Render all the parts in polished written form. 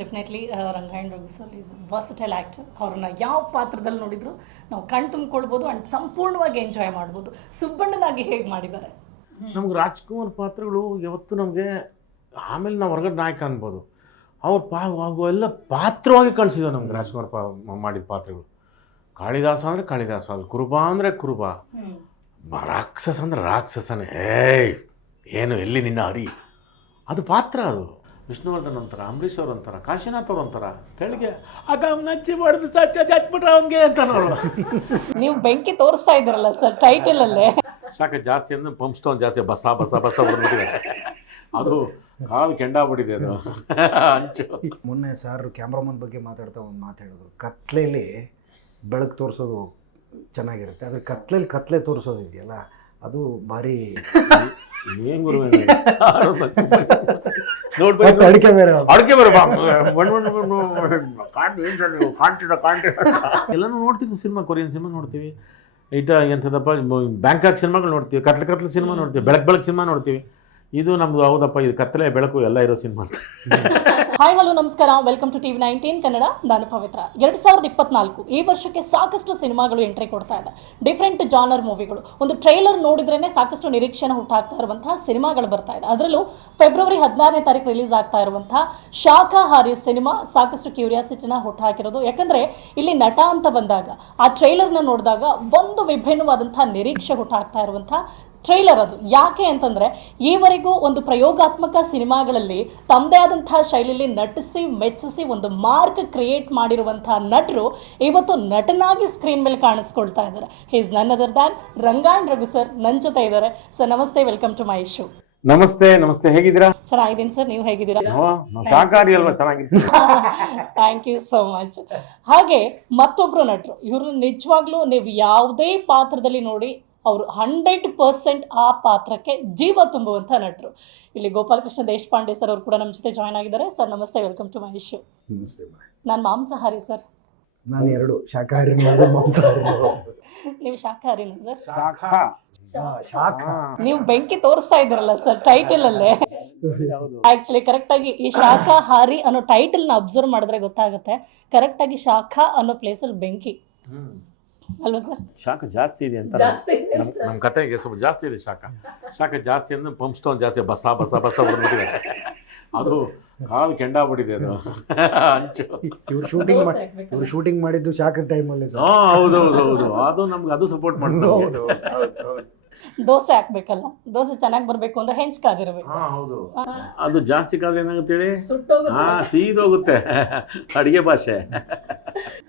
Definitely Rangayan Raghu sir is versatile actor. ಅವ್ರನ್ನ ಯಾವ ಪಾತ್ರದಲ್ಲಿ ನೋಡಿದ್ರು ನಾವು ಕಣ್ ತುಂಬಿಕೊಳ್ಬೋದು ಆ್ಯಂಡ್ ಸಂಪೂರ್ಣವಾಗಿ ಎಂಜಾಯ್ ಮಾಡ್ಬೋದು. ಸುಬ್ಬಣ್ಣನಾಗಿ ಹೇಗೆ ಮಾಡಿದ್ದಾರೆ? ನಮ್ಗೆ ರಾಜ್ಕುಮಾರ್ ಪಾತ್ರಗಳು ಯಾವತ್ತು ನಮಗೆ ಆಮೇಲೆ ನಾವು ಹೊರಗಡೆ ನಾಯಕ ಅನ್ಬೋದು. ಅವ್ರು ಎಲ್ಲ ಪಾತ್ರವಾಗಿ ಕಾಣಿಸಿದ್ರು ನಮ್ಗೆ ರಾಜ್ಕುಮಾರ್ ಮಾಡಿದ ಪಾತ್ರಗಳು. ಕಾಳಿದಾಸ ಅಂದರೆ ಕಾಳಿದಾಸ, ಅದು ಕುರುಬ ಅಂದರೆ ಕುರುಬ, ರಾಕ್ಷಸ ಅಂದರೆ ರಾಕ್ಷಸನೇ. ಏನು ಎಲ್ಲಿ ನಿನ್ನ ಹರಿ, ಅದು ಪಾತ್ರ. ಅದು ವಿಷ್ಣುವರ್ಧನ್ ಅಂತಾರ, ಅಂಬರೀಷ್ ಅವ್ರು ಅಂತಾರ, ಕಾಶಿನಾಥ್ ಅವ್ರು ಅಂತಾರ, ತೆಳಿಗೆ ಆಗ ಅವ್ನ ಹಚ್ಚಿ ಮಾಡಿದ್ರು ಸತ್ಯ ಹಚ್ಬಿಟ್ರೆ ಅವನಿಗೆ ಅಂತ ನೋಡು. ನೀವು ಬೆಂಕಿ ತೋರಿಸ್ತಾ ಇದ್ರಲ್ಲ ಸರ್ ಟೈಟಲ್ ಅಲ್ಲೇ. ಶಾಖ ಜಾಸ್ತಿ ಅಂದ್ರೆ ಪಂಪ್ ಸ್ಟೋನ್ ಜಾಸ್ತಿ, ಬಸ ಬಸ ಬಸ ಹೊಡೆದ್ಬಿಟ್ಟಿದೆ. ಅದು ಕಾಲು ಕೆಂಡಾಗ್ಬಿಟ್ಟಿದೆ ಅದು ಅಂಚು. ಮೊನ್ನೆ ಸರ್ ಕ್ಯಾಮ್ರಾಮನ್ ಬಗ್ಗೆ ಮಾತಾಡ್ತಾ ಒಂದು ಮಾತಾಡೋದು, ಕತ್ಲೆಯಲ್ಲಿ ಬೆಳಕು ತೋರಿಸೋದು ಚೆನ್ನಾಗಿರುತ್ತೆ, ಆದರೆ ಕತ್ಲೆ ತೋರಿಸೋದು ಇದೆಯಲ್ಲ ಅದು ಭಾರಿ ಏನ್ ಗುರು ನೋಡ್ಬೇಕು. ಅಡಿಕೆ ಬೇರೆ ಎಲ್ಲನೂ ನೋಡ್ತೀವಿ. ಸಿನಿಮಾ, ಕೊರಿಯನ್ ಸಿನಿಮಾ ನೋಡ್ತೀವಿ, ಎಂಥದಪ್ಪ ಬ್ಯಾಂಕಾಕ್ ಸಿನಿಮಾಗಳು ನೋಡ್ತೀವಿ, ಕತ್ಲೆ ಸಿನಿಮಾ ನೋಡ್ತೀವಿ, ಬೆಳಕು ಸಿನಿಮಾ ನೋಡ್ತೀವಿ. ಇದು ನಮ್ದು ಹೌದಪ್ಪ, ಇದು ಕತ್ತಲೆ ಬೆಳಕು ಎಲ್ಲ ಇರೋ ಸಿನಿಮಾ. ಹಾಯ್ ಹಲೋ ನಮಸ್ಕಾರ, ವೆಲ್ಕಮ್ ಟು TV 19 ಕನ್ನಡ. ನಾನು ಪವಿತ್ರ. 2024 ಈ ವರ್ಷಕ್ಕೆ ಸಾಕಷ್ಟು ಸಿನಿಮಾಗಳು ಎಂಟ್ರಿ ಕೊಡ್ತಾ ಇದೆ. ಡಿಫ್ರೆಂಟ್ ಜಾನರ್ ಮೂವಿಗಳು. ಒಂದು ಟ್ರೈಲರ್ ನೋಡಿದ್ರೇ ಸಾಕಷ್ಟು ನಿರೀಕ್ಷೆನ ಹುಟ್ಟಾಕ್ತಾ ಇರುವಂತಹ ಸಿನಿಮಾಗಳು ಬರ್ತಾ ಇದೆ. ಅದರಲ್ಲೂ ಫೆಬ್ರವರಿ 16ನೇ ತಾರೀಕು ರಿಲೀಸ್ ಆಗ್ತಾ ಇರುವಂತಹ ಶಾಖಾಹಾರಿ ಸಿನಿಮಾ ಸಾಕಷ್ಟು ಕ್ಯೂರಿಯಾಸಿಟಿನ ಹುಟ್ಟಾಕಿರೋದು. ಯಾಕಂದರೆ ಇಲ್ಲಿ ನಟ ಅಂತ ಬಂದಾಗ ಆ ಟ್ರೈಲರ್ನ ನೋಡಿದಾಗ ಒಂದು ವಿಭಿನ್ನವಾದಂತಹ ನಿರೀಕ್ಷೆ ಹುಟ್ಟಾಕ್ತಾ ಇರುವಂತಹ ಟ್ರೈಲರ್ ಅದು. ಯಾಕೆ ಅಂತಂದರೆ ಈವರೆಗೂ ಒಂದು ಪ್ರಯೋಗಾತ್ಮಕ ಸಿನಿಮಾಗಳಲ್ಲಿ ತಮ್ಮದೇ ಆದಂತಹ ಶೈಲಿಯಲ್ಲಿ ನಟಿಸಿ ಮೆಚ್ಚಿಸಿ ಒಂದು ಮಾರ್ಕ್ ಕ್ರಿಯೇಟ್ ಮಾಡಿರುವಂತಹ ನಟರು ಇವತ್ತು ನಟನಾಗಿ ಸ್ಕ್ರೀನ್ ಮೇಲೆ ಕಾಣಿಸ್ಕೊಳ್ತಾ ಇದ್ದಾರೆ. He is none other than Rangayan Raghu sir ನನ್ನ ಜೊತೆ ಇದ್ದಾರೆ. ಸರ್ ನಮಸ್ತೆ, ವೆಲ್ಕಮ್ ಟು ಮೈ ಶೋ. ನಮಸ್ತೆ. ಹೇಗಿದ್ದೀರಾ? ಚೆನ್ನಾಗಿದ್ದೀನಿ ಸರ್, ನೀವು ಹೇಗಿದ್ದೀರಾ? ಶಾಕಾಹಾರಿ ಅಲ್ವಾ? ಚೆನ್ನಾಗಿದೆ. Thank you so much. ಹಾಗೆ ಮತ್ತೊಬ್ರು ನಟರು, ಇವರು ನಿಜವಾಗ್ಲೂ ನೀವು ಯಾವುದೇ ಪಾತ್ರದಲ್ಲಿ ನೋಡಿ ಅವರು 100% ಆ ಪಾತ್ರಕ್ಕೆ ಜೀವ ತುಂಬುವಂಥ ನಟರು. ಇಲ್ಲಿ ಗೋಪಾಲಕೃಷ್ಣ ದೇಶಪಾಂಡೆ ಸರ್ ಅವರು ಕೂಡ ನಮ್ಮ ಜೊತೆ ಜಾಯ್ನ್ ಆಗಿದ್ದಾರೆ. ಸರ್ ನಮಸ್ತೆ, ವೆಲ್ಕಮ್ ಟು ಮೈ ಶೋ. ನಮಸ್ತೆ. ನಾನು ಮಾಂಸಾಹಾರಿ ಸರ್. ನಾನು ಎರಡು, ಶಾಖಾಹಾರಿ ಮಾಂಸಾಹಾರಿ. ನೀವು ಶಾಖಾಹಾರಿನ ಸರ್? ಶಾಖ. ನೀವು ಬೆಂಕಿ ತೋರಿಸ್ತಾ ಇದ್ರಲ್ಲ ಸರ್ ಟೈಟಲ್ ಅಲ್ಲೇ. ಆಕ್ಚುಲಿ ಕರೆಕ್ಟ್ ಆಗಿ ಈ ಶಾಖಾಹಾರಿ ಅನ್ನೋ ಟೈಟಲ್ ನ ಅಬ್ಸರ್ವ್ ಮಾಡಿದ್ರೆ ಗೊತ್ತಾಗುತ್ತೆ, ಕರೆಕ್ಟ್ ಆಗಿ ಶಾಖ ಅನ್ನೋ ಪ್ಲೇಸ್ ಅಲ್ಲಿ ಬೆಂಕಿ ಅಲ್ವಾ ಸರ್? ಶಾಖ ಜಾಸ್ತಿ ಇದೆ ಅಂತ ನಮ್ಮ ಕತೆಗೆ ಸ್ವಲ್ಪ ಜಾಸ್ತಿ ಇದೆ. ಶಾಖ ಜಾಸ್ತಿ ಅಂದ್ರೆ ಪಂಪ್ ಸ್ಟೋನ್ ಜಾಸ್ತಿ, ಬಸ ಬಸ ಬಸ ಹೊಡೆದ್ಬಿಟ್ಟಿದೆ. ಅದು ಕಾಲು ಕೆಂಡಾಗ್ಬಿಟ್ಟಿದೆ ಅದು ಅಂಚು. ಇವ್ರು ಶೂಟಿಂಗ್ ಮಾಡಿದ್ದು ಶಾಖದ ಟೈಮಲ್ಲಿ. ಹೌದು. ಅದು ನಮ್ಗೆ ಅದು ಸಪೋರ್ಟ್ ಮಾಡ್ತಾರೆ. ದೋಸೆ ಹಾಕ್ಬೇಕಲ್ಲ, ದೋಸೆ ಚೆನ್ನಾಗಿ ಬರ್ಬೇಕು ಅಂದ್ರೆ ಹೆಂಚ್ ಕಾದಿರ್ಬೇಕು. ಹೌದು, ಅದು ಜಾಸ್ತಿ ಕಾದ್ರೆ ಏನಾಗುತ್ತೆ ಹೇಳಿ, ಸೀದೋಗುತ್ತೆ ಅಡಿಗೆ ಭಾಷೆ.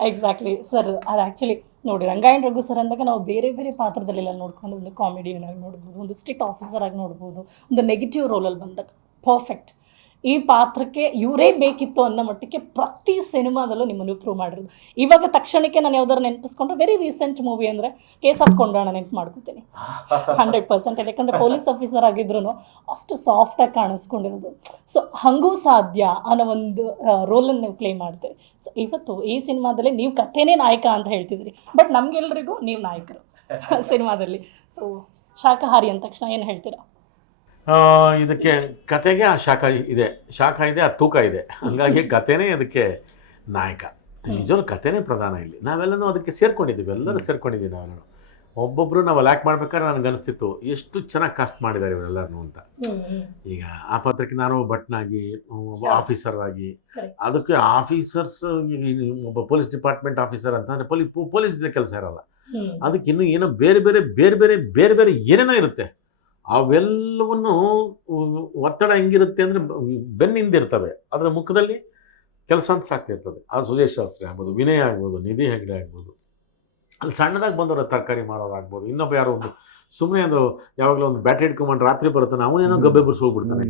Exactly sir. ಅದು ಆ್ಯಕ್ಚುಲಿ ನೋಡಿ, ರಂಗಾಯಣ್ ರಘು ಸರ್ ಅಂದಾಗ ನಾವು ಬೇರೆ ಬೇರೆ ಪಾತ್ರದಲ್ಲೆಲ್ಲ ನೋಡ್ಕೊಂಡು, ಒಂದು ಕಾಮಿಡಿಯನ್ ಆಗಿ ನೋಡ್ಬೋದು, ಒಂದು ಸ್ಟ್ರಿಕ್ಟ್ ಆಫೀಸರ್ ಆಗಿ ನೋಡ್ಬೋದು, ಒಂದು ನೆಗೆಟಿವ್ ರೋಲಲ್ಲಿ ಬಂದಾಗ ಪರ್ಫೆಕ್ಟ್ ಈ ಪಾತ್ರಕ್ಕೆ ಇವರೇ ಬೇಕಿತ್ತು ಅನ್ನೋ ಮಟ್ಟಕ್ಕೆ ಪ್ರತಿ ಸಿನಿಮಾದಲ್ಲೂ ನಿಮ್ಮನ್ನು ಪ್ರೂವ್ ಮಾಡಿರೋದು. ಇವಾಗ ತಕ್ಷಣಕ್ಕೆ ನಾನು ಯಾವ್ದಾರು ನೆನಪಿಸ್ಕೊಂಡ್ರೆ ವೆರಿ ರೀಸೆಂಟ್ ಮೂವಿ ಅಂದರೆ ಕೇಸ್ ಆಫ್ ಕೊಂಡಾಣ ನೆನಪು ಮಾಡ್ಕೊತೀನಿ 100%. ಯಾಕಂದರೆ ಪೊಲೀಸ್ ಆಫೀಸರ್ ಆಗಿದ್ರು ಅಷ್ಟು ಸಾಫ್ಟಾಗಿ ಕಾಣಿಸ್ಕೊಂಡಿರೋದು. ಸೊ ಹಂಗೂ ಸಾಧ್ಯ ಅನ್ನೋ ಒಂದು ರೋಲನ್ನು ನೀವು ಪ್ಲೇ ಮಾಡ್ತೀರಿ. ಸೊ ಇವತ್ತು ಈ ಸಿನಿಮಾದಲ್ಲಿ ನೀವು ಕಥೆನೇ ನಾಯಕ ಅಂತ ಹೇಳ್ತಿದ್ರಿ, ಬಟ್ ನಮಗೆಲ್ಲರಿಗೂ ನೀವು ನಾಯಕರು ಸಿನಿಮಾದಲ್ಲಿ. ಸೊ ಶಾಖಾಹಾರಿ ಅಂದ ತಕ್ಷಣ ಏನು ಹೇಳ್ತೀರಾ? ಇದಕ್ಕೆ ಕತೆಗೆ ಆ ಶಾಖ ಇದೆ, ಆ ತೂಕ ಇದೆ. ಹಂಗಾಗಿ ಕತೆನೇ ಅದಕ್ಕೆ ನಾಯಕ. ನಿಜವೂ ಕತೆನೇ ಪ್ರಧಾನ. ಇಲ್ಲಿ ನಾವೆಲ್ಲನೂ ಅದಕ್ಕೆ ಸೇರ್ಕೊಂಡಿದ್ದೀವಿ, ಎಲ್ಲರೂ ಸೇರ್ಕೊಂಡಿದ್ದೀವಿ. ನಾವೆಲ್ಲರೂ ಒಬ್ಬೊಬ್ಬರು ನಾವು ಲ್ಯಾಕ್ ಮಾಡ್ಬೇಕಾದ್ರೆ ನನಗೆ ಅನಿಸ್ತಿತ್ತು ಎಷ್ಟು ಚೆನ್ನಾಗಿ ಕಾಸ್ಟ್ ಮಾಡಿದ್ದಾರೆ ಇವರೆಲ್ಲರೂ ಅಂತ. ಈಗ ಆ ಪಾತ್ರಕ್ಕೆ ನಾನು ಭಟ್ನಾಗಿ, ಆಫೀಸರ್ ಆಗಿ, ಅದಕ್ಕೆ ಆಫೀಸರ್ಸ್ ಒಬ್ಬ ಪೊಲೀಸ್ ಡಿಪಾರ್ಟ್ಮೆಂಟ್ ಆಫೀಸರ್ ಅಂತಂದರೆ ಪೊಲೀಸ್ ಕೆಲಸ ಇರಲ್ಲ. ಅದಕ್ಕೆ ಇನ್ನೂ ಏನೋ ಬೇರೆ ಏನೇನೋ ಇರುತ್ತೆ. ಅವೆಲ್ಲವನ್ನು ಒತ್ತಡ ಹೆಂಗಿರುತ್ತೆ ಅಂದರೆ ಬೆನ್ನಿಂದಿರ್ತವೆ, ಅದರ ಮುಖದಲ್ಲಿ ಕೆಲಸ ಅಂತ ಸಾಕ್ತಿರ್ತದೆ. ಅದು ಸುಜೇಶ್ ಶಾಸ್ತ್ರಿ ಆಗ್ಬೋದು, ವಿನಯ್ ಆಗ್ಬೋದು, ನಿಧಿ ಹೆಗ್ಡೆ ಆಗ್ಬೋದು, ಅಲ್ಲಿ ಸಣ್ಣದಾಗಿ ಬಂದವರು ತರಕಾರಿ ಮಾಡೋರು ಆಗ್ಬೋದು, ಇನ್ನೊಬ್ಬ ಯಾರೋ ಒಂದು ಸುಮ್ಮನೆ ಒಂದು ಯಾವಾಗಲೂ ಒಂದು ಬ್ಯಾಟ್ರಿ ಇಟ್ಕೊಂಡ್ಬಂದು ರಾತ್ರಿ ಬರುತ್ತಾನೆ, ಅವನೇನೋ ಗಬ್ಬೆ ಬರ್ಸಿ ಹೋಗ್ಬಿಡ್ತಾನೆ.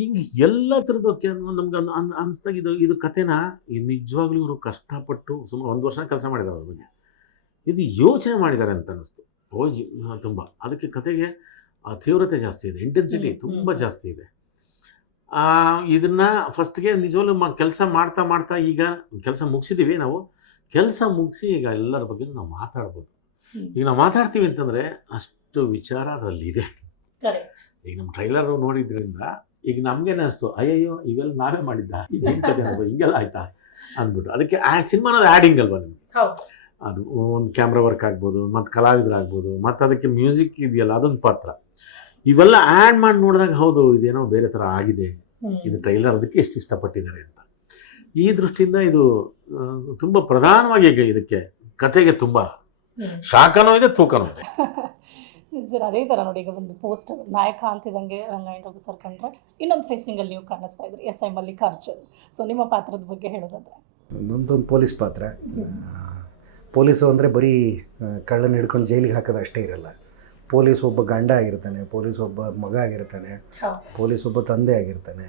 ಹಿಂಗೆ ಎಲ್ಲ ಥರದ್ದು ನಮ್ಗೆ ಅನಿಸ್ದಾಗ ಇದು ಕಥೆನ ನಿಜವಾಗ್ಲೂ ಇವರು ಕಷ್ಟಪಟ್ಟು ಸುಮಾರು 1 ವರ್ಷ ಕೆಲಸ ಮಾಡಿದ್ದಾರೆ ಅದ್ರ ಬಗ್ಗೆ. ಇದು ಯೋಚನೆ ಮಾಡಿದ್ದಾರೆ ಅಂತ ಅನ್ನಿಸ್ತು ತುಂಬ. ಅದಕ್ಕೆ ಕತೆಗೆ ತೀವ್ರತೆ ಜಾಸ್ತಿ ಇದೆ, ಇಂಟೆನ್ಸಿಟಿ ತುಂಬ ಜಾಸ್ತಿ ಇದೆ. ಇದನ್ನು ಫಸ್ಟ್ಗೆ ನಿಜವಾಗ್ಲೂ ಕೆಲಸ ಮಾಡ್ತಾ ಈಗ ಕೆಲಸ ಮುಗಿಸಿದ್ದೀವಿ. ನಾವು ಕೆಲಸ ಮುಗಿಸಿ ಈಗ ಎಲ್ಲರ ಬಗ್ಗೆ ನಾವು ಮಾತಾಡ್ಬೋದು. ಈಗ ನಾವು ಮಾತಾಡ್ತೀವಿ ಅಂತಂದರೆ ಅಷ್ಟು ವಿಚಾರ ಅದರಲ್ಲಿದೆ. ಈಗ ನಮ್ಮ ಟ್ರೈಲರ್ ನೋಡಿದ್ರಿಂದ ಈಗ ನಮ್ಗೇನೆ ಅನಿಸ್ತು, ಅಯ್ಯಯ್ಯೋ ಇವೆಲ್ಲ ನಾವೇ ಮಾಡಿದ್ದ, ಹಿಂಗೆಲ್ಲ ಆಯ್ತಾ ಅಂದ್ಬಿಟ್ಟು. ಅದಕ್ಕೆ ಸಿನಿಮಾನದು ಆ್ಯಡಿಂಗ್ ಅಲ್ವಾ ನಿಮಗೆ, ಅದು ಒಂದು ಕ್ಯಾಮ್ರಾ ವರ್ಕ್ ಆಗ್ಬೋದು, ಮತ್ತು ಕಲಾವಿದರಾಗ್ಬೋದು, ಮತ್ತು ಅದಕ್ಕೆ ಮ್ಯೂಸಿಕ್ ಇದೆಯಲ್ಲ ಅದೊಂದು ಪಾತ್ರ, ಇವೆಲ್ಲ ಆ್ಯಡ್ ಮಾಡಿ ನೋಡಿದಾಗ ಹೌದು ಇದೇನೋ ಬೇರೆ ಥರ ಆಗಿದೆ, ಇದು ಟ್ರೈಲರ್ ಅದಕ್ಕೆ ಎಷ್ಟು ಇಷ್ಟಪಟ್ಟಿದ್ದಾರೆ ಅಂತ. ಈ ದೃಷ್ಟಿಯಿಂದ ಇದು ತುಂಬ ಪ್ರಧಾನವಾಗಿ ಈಗ ಇದಕ್ಕೆ ಕತೆಗೆ ತುಂಬ ಶಾಖನೂ ಇದೆ, ತೂಕನೂ ಇದೆ. ಸರ್ ಅದೇ ಥರ ನೋಡಿ, ಈಗ ಒಂದು ಪೋಸ್ಟರ್ ನಾಯಕ ಅಂತಿದ್ದಂಗೆ ರಂಗಾಯಣ ರಘು ಸರ್ ಕಂಡ್ರೆ ಇನ್ನೊಂದು ಫೇಸಿಂಗಲ್ಲಿ ನೀವು ಕಾಣಿಸ್ತಾ ಇದ್ರಿ, ಎಸ್ ಐ ಮಲ್ಲಿಕಾರ್ಜುನ್. ಸೊ ನಿಮ್ಮ ಪಾತ್ರದ ಬಗ್ಗೆ ಹೇಳೋದಾದ್ರೆ? ನನ್ನದೊಂದು ಪೊಲೀಸ್ ಪಾತ್ರ. ಪೊಲೀಸು ಅಂದರೆ ಬರೀ ಕಳ್ಳನ ಹಿಡ್ಕೊಂಡು ಜೈಲಿಗೆ ಹಾಕೋದು ಅಷ್ಟೇ ಇರಲ್ಲ. ಪೊಲೀಸ್ ಒಬ್ಬ ಗಂಡ ಆಗಿರ್ತಾನೆ, ಪೊಲೀಸ್ ಒಬ್ಬ ಮಗ ಆಗಿರ್ತಾನೆ, ಪೊಲೀಸ್ ಒಬ್ಬ ತಂದೆ ಆಗಿರ್ತಾನೆ.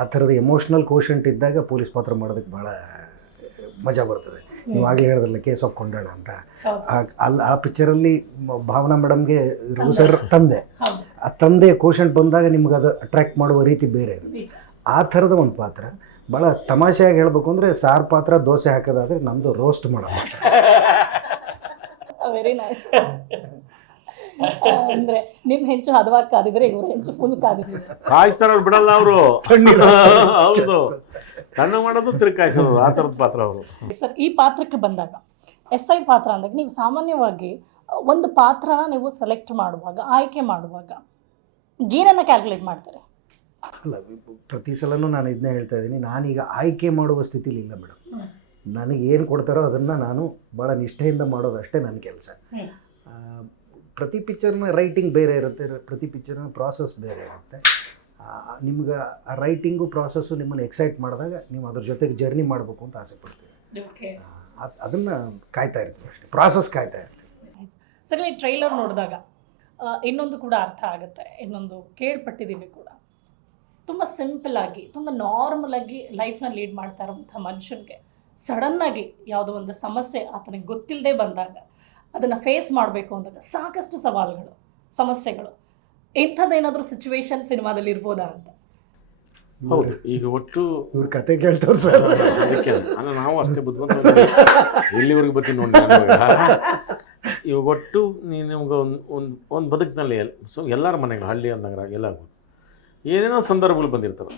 ಆ ಥರದ ಎಮೋಷ್ನಲ್ ಕೋಶಂಟ್ ಇದ್ದಾಗ ಪೊಲೀಸ್ ಪಾತ್ರ ಮಾಡೋದಕ್ಕೆ ಭಾಳ ಮಜಾ ಬರ್ತದೆ. ನೀವು ಆಗಲೇ ಹೇಳಿದ್ರಲ್ಲ ಕೇಸ್ ಆಫ್ ಕೊಂಡಣ ಅಂತ, ಅಲ್ಲಿ ಆ ಪಿಕ್ಚರಲ್ಲಿ ಭಾವನಾ ಮೇಡಮ್ಗೆ ರಘು ಸರ್ ತಂದೆ, ಆ ತಂದೆ ಕೋಶಂಟ್ ಬಂದಾಗ ನಿಮ್ಗೆ ಅದು ಅಟ್ರ್ಯಾಕ್ಟ್ ಮಾಡುವ ರೀತಿ ಬೇರೆ ಇರುತ್ತೆ. ಆ ಥರದ ಒಂದು ಪಾತ್ರ. ಭಾಳ ತಮಾಷೆಯಾಗಿ ಹೇಳ್ಬೇಕು ಅಂದರೆ ಸಾರು ಪಾತ್ರ ದೋಸೆ ಹಾಕೋದಾದರೆ ನಮ್ಮದು ರೋಸ್ಟ್ ಮಾಡೋ ಪಾತ್ರ. Very nice. ಅಂದ್ರೆ ನಿಮ್ ಹೆಂಚು ಹದವಾಗಿ ಕಾದಿದ್ರೆ ಇವ್ರ ಹೆಂಚು ಫುಲ್ ಕಾದಿದ್ರೆ ಕಾಯಿಸ್ತಾರ ಅವ್ರು, ಬಿಡಲ್ಲ ಅವರು. ಹೌದು, ತಣ್ಣ ಮಾಡೋದು ತಿರುಕಾಯಿಸೋದು, ಆ ಥರದ ಪಾತ್ರ ಅವರು. ಸರ್ ಈ ಪಾತ್ರಕ್ಕೆ ಬಂದಾಗ, ಎಸ್ ಐ ಪಾತ್ರ ಅಂದಾಗ ನೀವು ಸಾಮಾನ್ಯವಾಗಿ ಒಂದು ಪಾತ್ರನ ನೀವು ಸೆಲೆಕ್ಟ್ ಮಾಡುವಾಗ, ಆಯ್ಕೆ ಮಾಡುವಾಗ ಏನನ್ನ ಕ್ಯಾಲ್ಕುಲೇಟ್ ಮಾಡ್ತಾರೆ? ಅಲ್ಲ, ಪ್ರತಿ ಸಲನೂ ನಾನು ಇದನ್ನೇ ಹೇಳ್ತಾ ಇದ್ದೀನಿ, ನಾನೀಗ ಆಯ್ಕೆ ಮಾಡುವ ಸ್ಥಿತಿಲಿ ಇಲ್ಲ ಮೇಡಮ್. ನನಗೆ ಏನು ಕೊಡ್ತಾರೋ ಅದನ್ನು ನಾನು ಭಾಳ ನಿಷ್ಠೆಯಿಂದ ಮಾಡೋದಷ್ಟೇ ನನ್ನ ಕೆಲಸ. ಪ್ರತಿ ಪಿಕ್ಚರ್ನ ರೈಟಿಂಗ್ ಬೇರೆ ಇರುತ್ತೆ, ಪ್ರತಿ ಪಿಕ್ಚರ್ನ ಪ್ರಾಸೆಸ್ ಬೇರೆ ಇರುತ್ತೆ. ನಿಮ್ಗೆ ಆ ರೈಟಿಂಗು ಪ್ರಾಸೆಸ್ಸು ನಿಮ್ಮನ್ನು ಎಕ್ಸೈಟ್ ಮಾಡಿದಾಗ ನೀವು ಅದ್ರ ಜೊತೆಗೆ ಜರ್ನಿ ಮಾಡಬೇಕು ಅಂತ ಆಸೆ ಪಡ್ತೀವಿ. ಅದನ್ನು ಕಾಯ್ತಾ ಇರ್ತೀವಿ ಅಷ್ಟೇ, ಪ್ರಾಸೆಸ್ ಕಾಯ್ತಾ ಇರ್ತೀವಿ. ಸರಿ, ಈ ಟ್ರೈಲರ್ ನೋಡಿದಾಗ ಇನ್ನೊಂದು ಕೂಡ ಅರ್ಥ ಆಗುತ್ತೆ, ಇನ್ನೊಂದು ಕೇಳ್ಪಟ್ಟಿದ್ದೀವಿ ಕೂಡ. ತುಂಬ ಸಿಂಪಲ್ ಆಗಿ, ತುಂಬ ನಾರ್ಮಲ್ ಆಗಿ ಲೈಫ್ನ ಲೀಡ್ ಮಾಡ್ತಾ ಇರೋಂಥ ಮನುಷ್ಯನಿಗೆ ಸಡನ್ನಾಗಿ ಯಾವುದೋ ಒಂದು ಸಮಸ್ಯೆ ಆತನಿಗೆ ಗೊತ್ತಿಲ್ಲದೆ ಬಂದಾಗ ಅದನ್ನು ಫೇಸ್ ಮಾಡಬೇಕು ಅಂದಾಗ ಸಾಕಷ್ಟು ಸವಾಲುಗಳು, ಸಮಸ್ಯೆಗಳು, ಇಂಥದ್ದೇನಾದರೂ ಸಿಚುವೇಶನ್ ಸಿನಿಮಾದಲ್ಲಿ ಇರ್ಬೋದಾ ಅಂತ? ಹೌದು, ಈಗ ಒಟ್ಟು ಇವ್ರ ಕತೆ ಕೇಳ್ತಾರೆ ಸರ್. ಅದಕ್ಕೆ ಅಲ್ಲ, ನಾವು ಅಷ್ಟೇ ಬುದ್ಧಿವಂತ ಎಲ್ಲಿವರೆಗೂ ಬರ್ತೀನಿ ನೋಡಿ. ಇವಾಗ ಒಟ್ಟು ನಿಮ್ಗೆ ಒಂದು ಬದುಕಿನಲ್ಲಿ ಎಲ್ಲರ ಮನೆಗಳು, ಹಳ್ಳಿ ನಗರ ಎಲ್ಲ ಏನೇನೋ ಸಂದರ್ಭಗಳು ಬಂದಿರ್ತವೆ.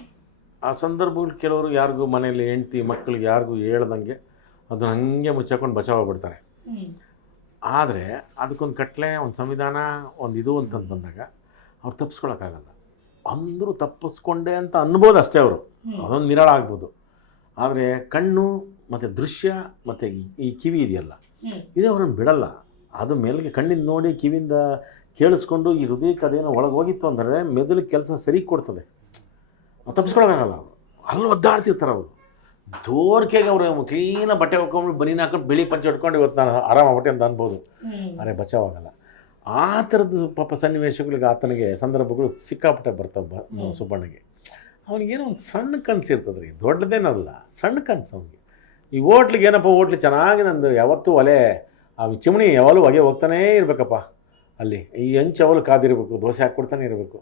ಆ ಸಂದರ್ಭಗಳು ಕೆಲವರು ಯಾರಿಗೂ ಮನೆಯಲ್ಲಿ ಹೆಂಡ್ತಿ ಮಕ್ಕಳಿಗೆ ಯಾರಿಗೂ ಹೇಳ್ದಂಗೆ ಅದನ್ನ ಹಂಗೆ ಮುಚ್ಚಾಕೊಂಡು ಬಚಾವಾಗ್ಬಿಡ್ತಾರೆ. ಆದರೆ ಅದಕ್ಕೊಂದು ಕಟ್ಲೆ, ಒಂದು ಸಂವಿಧಾನ, ಒಂದು ಇದು ಅಂತಂದು ಬಂದಾಗ ಅವ್ರು ತಪ್ಪಿಸ್ಕೊಳಕ್ಕಾಗಲ್ಲ. ಅಂದರೂ ತಪ್ಪಿಸ್ಕೊಂಡೆ ಅಂತ ಅನ್ಬೋದು ಅಷ್ಟೇ ಅವರು, ಅದೊಂದು ನಿರಾಳ ಆಗ್ಬೋದು. ಆದರೆ ಕಣ್ಣು ಮತ್ತು ದೃಶ್ಯ ಮತ್ತು ಈ ಕಿವಿ ಇದೆಯಲ್ಲ, ಇದೇ ಅವ್ರನ್ನ ಬಿಡಲ್ಲ. ಅದು ಮೇಲಿಗೆ ಕಣ್ಣಿಂದ ನೋಡಿ ಕಿವಿಯಿಂದ ಕೇಳಿಸ್ಕೊಂಡು ಈ ಹೃದಯಕ್ಕೆ ಅದೇನೋ ಒಳಗೆ ಹೋಗಿತ್ತು ಅಂದರೆ ಮೆದುಳಿಗೆ ಕೆಲಸ ಸರಿ ಕೊಡ್ತದೆ. ತಪ್ಪಿಸ್ಕೊಳಕ್ಕಾಗಲ್ಲ. ಅವರು ಅಲ್ಲಿ ಒದ್ದಾಡ್ತಿರ್ತಾರೆ. ಅವರು ದೋರ್ಕೆಗೆ ಅವರು ಕ್ಲೀನಾಗಿ ಬಟ್ಟೆ ಹೊಡ್ಕೊಂಡು ಬನೀನು ಹಾಕೊಂಡು ಬಿಳಿ ಪಂಚೆ ಹೊಡ್ಕೊಂಡು ಇವತ್ತು ನಾನು ಆರಾಮಾಗ್ಬಿಟ್ಟೆ ಅಂತ ಅನ್ಬೋದು. ಅರೆ ಬಚಾವಾಗಲ್ಲ. ಆ ಥರದ್ದು ಪಾಪ ಸನ್ನಿವೇಶಗಳಿಗೆ ಆತನಿಗೆ ಸಂದರ್ಭಗಳು ಸಿಕ್ಕಾಪಟ್ಟೆ ಬರ್ತವೆ. ಸುಬ್ಬಣ್ಣಗೆ ಅವನಿಗೇನೋ ಒಂದು ಸಣ್ಣ ಕನಸು ಇರ್ತದೆ ರೀ, ದೊಡ್ಡದೇನಲ್ಲ, ಸಣ್ಣ ಕನಸು ಅವನಿಗೆ. ಈ ಹೋಟ್ಲಿಗೆ ಏನಪ್ಪ, ಹೋಟ್ಲು ಚೆನ್ನಾಗಿ ನಂದು ಯಾವತ್ತೂ ಒಲೆ ಆ ಚಿಮಣಿ ಯಾವಾಗಲೂ ಹೊಗೆ ಹೋಗ್ತಾನೇ ಇರಬೇಕಪ್ಪ, ಅಲ್ಲಿ ಈ ಹೆಂಚು ಯಾವಾಗಲೂ ಕಾದಿರಬೇಕು, ದೋಸೆ ಹಾಕ್ಕೊಡ್ತಾನೆ ಇರಬೇಕು.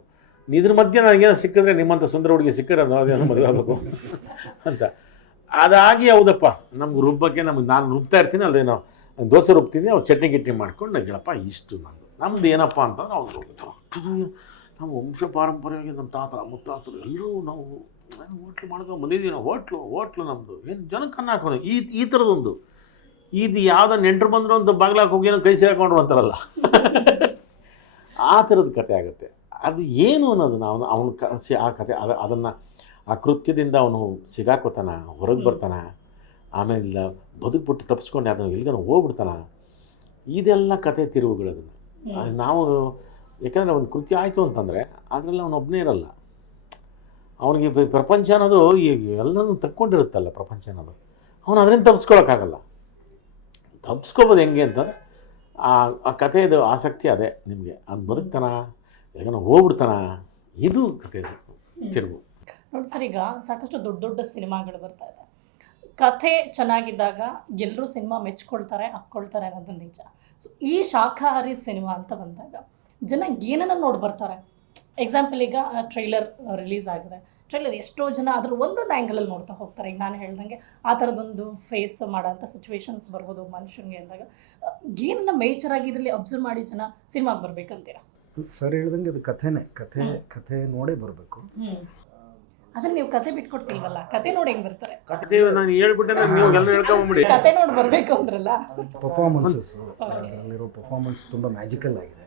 ಇದ್ರ ಮಧ್ಯೆ ನನಗೇನೋ ಸಿಕ್ಕಿದ್ರೆ, ನಿಮ್ಮಂಥ ಸುಂದರ ಹುಡುಗಿ ಸಿಕ್ಕರೆ ಅದೇನೋ ಮದುವೆ ಆಗಬೇಕು ಅಂತ. ಅದಾಗಿ ಹೌದಪ್ಪ, ನಮ್ಗೆ ರುಬ್ಬಕ್ಕೆ ನಾನು ರುಬ್ತಾ ಇರ್ತೀನಿ, ಅಲ್ಲೇನೋ ದೋಸೆ ರುಬ್ತೀನಿ, ಅವ್ರು ಚಟ್ನಿ ಗಿಟ್ನಿ ಮಾಡ್ಕೊಂಡು ಹೇಳಪ್ಪ ಇಷ್ಟು ನಮ್ದು ಏನಪ್ಪ ಅಂತಂದ್ರೆ ಅವ್ರು ನಾವು ವಂಶ ಪಾರಂಪರ್ಯವಾಗಿ ನಮ್ಮ ತಾತ ಮುತ್ತಾತರು ಎಲ್ಲರೂ ನಾವು ಹೋಟ್ಲು ಮಾಡ್ಕೊಂಡು ಬಂದಿದ್ದೀವಿ. ನಾವು ಹೋಟ್ಲು ನಮ್ಮದು ಏನು ಜನಕ್ಕೆ ಅನ್ನ ಹಾಕೋದು ಈ ಥರದೊಂದು ಇದು ಯಾವುದೋ ನೆಂಟರು ಬಂದರು ಅಂತ ಬಾಗ್ಲಾಕ ಹೋಗಿ ಏನೋ ಕೈ ಸೇರಿಕೊಂಡ್ರು ಅಂತಾರಲ್ಲ, ಆ ಥರದ ಕತೆ ಆಗುತ್ತೆ. ಅದು ಏನು ಅನ್ನೋದನ್ನ ಅವನು ಆ ಕತೆ ಅದನ್ನು ಆ ಕೃತ್ಯದಿಂದ ಅವನು ಸಿಗಾಕೋತಾನ, ಹೊರಗೆ ಬರ್ತಾನ, ಆಮೇಲೆ ಬದುಕ್ಬಿಟ್ಟು ತಪ್ಪಿಸ್ಕೊಂಡು ಅದನ್ನು ಎಲ್ಲಿಗಾನ ಹೋಗ್ಬಿಡ್ತಾನ. ಇದೆಲ್ಲ ಕತೆ ತಿರುವುಗಳು. ಅದನ್ನು ನಾವು ಯಾಕಂದರೆ ಒಂದು ಕೃತ್ಯ ಆಯಿತು ಅಂತಂದರೆ ಅದರಲ್ಲಿ ಅವನೊಬ್ಬನೇ ಇರಲ್ಲ. ಅವನಿಗೆ ಪ್ರಪಂಚ ಅನ್ನೋದು ಈಗ ಎಲ್ಲನೂ ತಕ್ಕೊಂಡಿರುತ್ತಲ್ಲ ಪ್ರಪಂಚ ಅನ್ನೋದು, ಅವನು ಅದರಿಂದ ತಪ್ಪಿಸ್ಕೊಳಕ್ಕಾಗಲ್ಲ. ತಪ್ಪಿಸ್ಕೋಬೋದು ಹೆಂಗೆ ಅಂತಂದರೆ ಆ ಕಥೆಯದು ಆಸಕ್ತಿ ಅದೇ ನಿಮಗೆ. ಅವ್ನು ಬದುಕ್ತಾನ, ಎಲ್ಲಿಗಾನ ಹೋಗ್ಬಿಡ್ತಾನ, ಇದು ಕತೆ ತಿರುವು. ನೋಡಿ ಸರ್, ಈಗ ಸಾಕಷ್ಟು ದೊಡ್ಡ ದೊಡ್ಡ ಸಿನಿಮಾಗಳು ಬರ್ತಾ ಇದೆ. ಕಥೆ ಚೆನ್ನಾಗಿದ್ದಾಗ ಎಲ್ಲರೂ ಸಿನಿಮಾ ಮೆಚ್ಕೊಳ್ತಾರೆ, ಹಾಕ್ಕೊಳ್ತಾರೆ ಅನ್ನೋದು ನಿಜ. ಸೊ ಈ ಶಾಖಾಹಾರಿ ಸಿನಿಮಾ ಅಂತ ಬಂದಾಗ ಜನ ಏನನ್ನ ನೋಡಿ ಬರ್ತಾರೆ? ಎಕ್ಸಾಂಪಲ್, ಈಗ ಟ್ರೈಲರ್ ರಿಲೀಸ್ ಆಗಿದೆ, ಟ್ರೈಲರ್ ಎಷ್ಟೋ ಜನ ಅದ್ರ ಒಂದೊಂದು ಆ್ಯಂಗಲಲ್ಲಿ ನೋಡ್ತಾ ಹೋಗ್ತಾರೆ. ಈಗ ನಾನು ಹೇಳ್ದಂಗೆ ಆ ಥರದೊಂದು ಫೇಸ್ ಮಾಡೋಂಥ ಸಿಚುವೇಶನ್ಸ್ ಬರ್ಬೋದು ಮನುಷ್ಯನಿಗೆ ಅಂದಾಗ ಏನನ್ನ ಮೇಜರಾಗಿ ಇದರಲ್ಲಿ ಅಬ್ಸರ್ವ್ ಮಾಡಿ ಜನ ಸಿನಿಮಾಗೆ ಬರ್ಬೇಕಂತೀರಾ? ಸರ್ ಹೇಳ್ದಂಗೆ ಅದು ಕಥೆನೇ, ಕಥೆ ನೋಡೇ ಬರಬೇಕು. ಅದನ್ನ ನೀವು ಕತೆ ಬಿಟ್ಕೊಡ್ತಿಲ್ವಲ್ಲ, ಕತೆ ನೋಡಿ ಹೆಂಗ್ ಬರ್ತಾರೆ? ಕತೆ ನಾನು ಹೇಳ್ಬಿಟ್ಟೆ ನೀವು ಎಲ್ಲರೂ ಹೇಳ್ಕೊಂಬಿಡಿ. ಕತೆ ನೋಡಿ ಬರಬೇಕು ಅಂದ್ರಲ್ಲ. ಪರ್ಫಾರ್ಮೆನ್ಸಸ್, ಅದರಲ್ಲಿರೋ ಪರ್ಫಾರ್ಮೆನ್ಸ್ ತುಂಬ ಮ್ಯಾಜಿಕಲ್ ಆಗಿದೆ.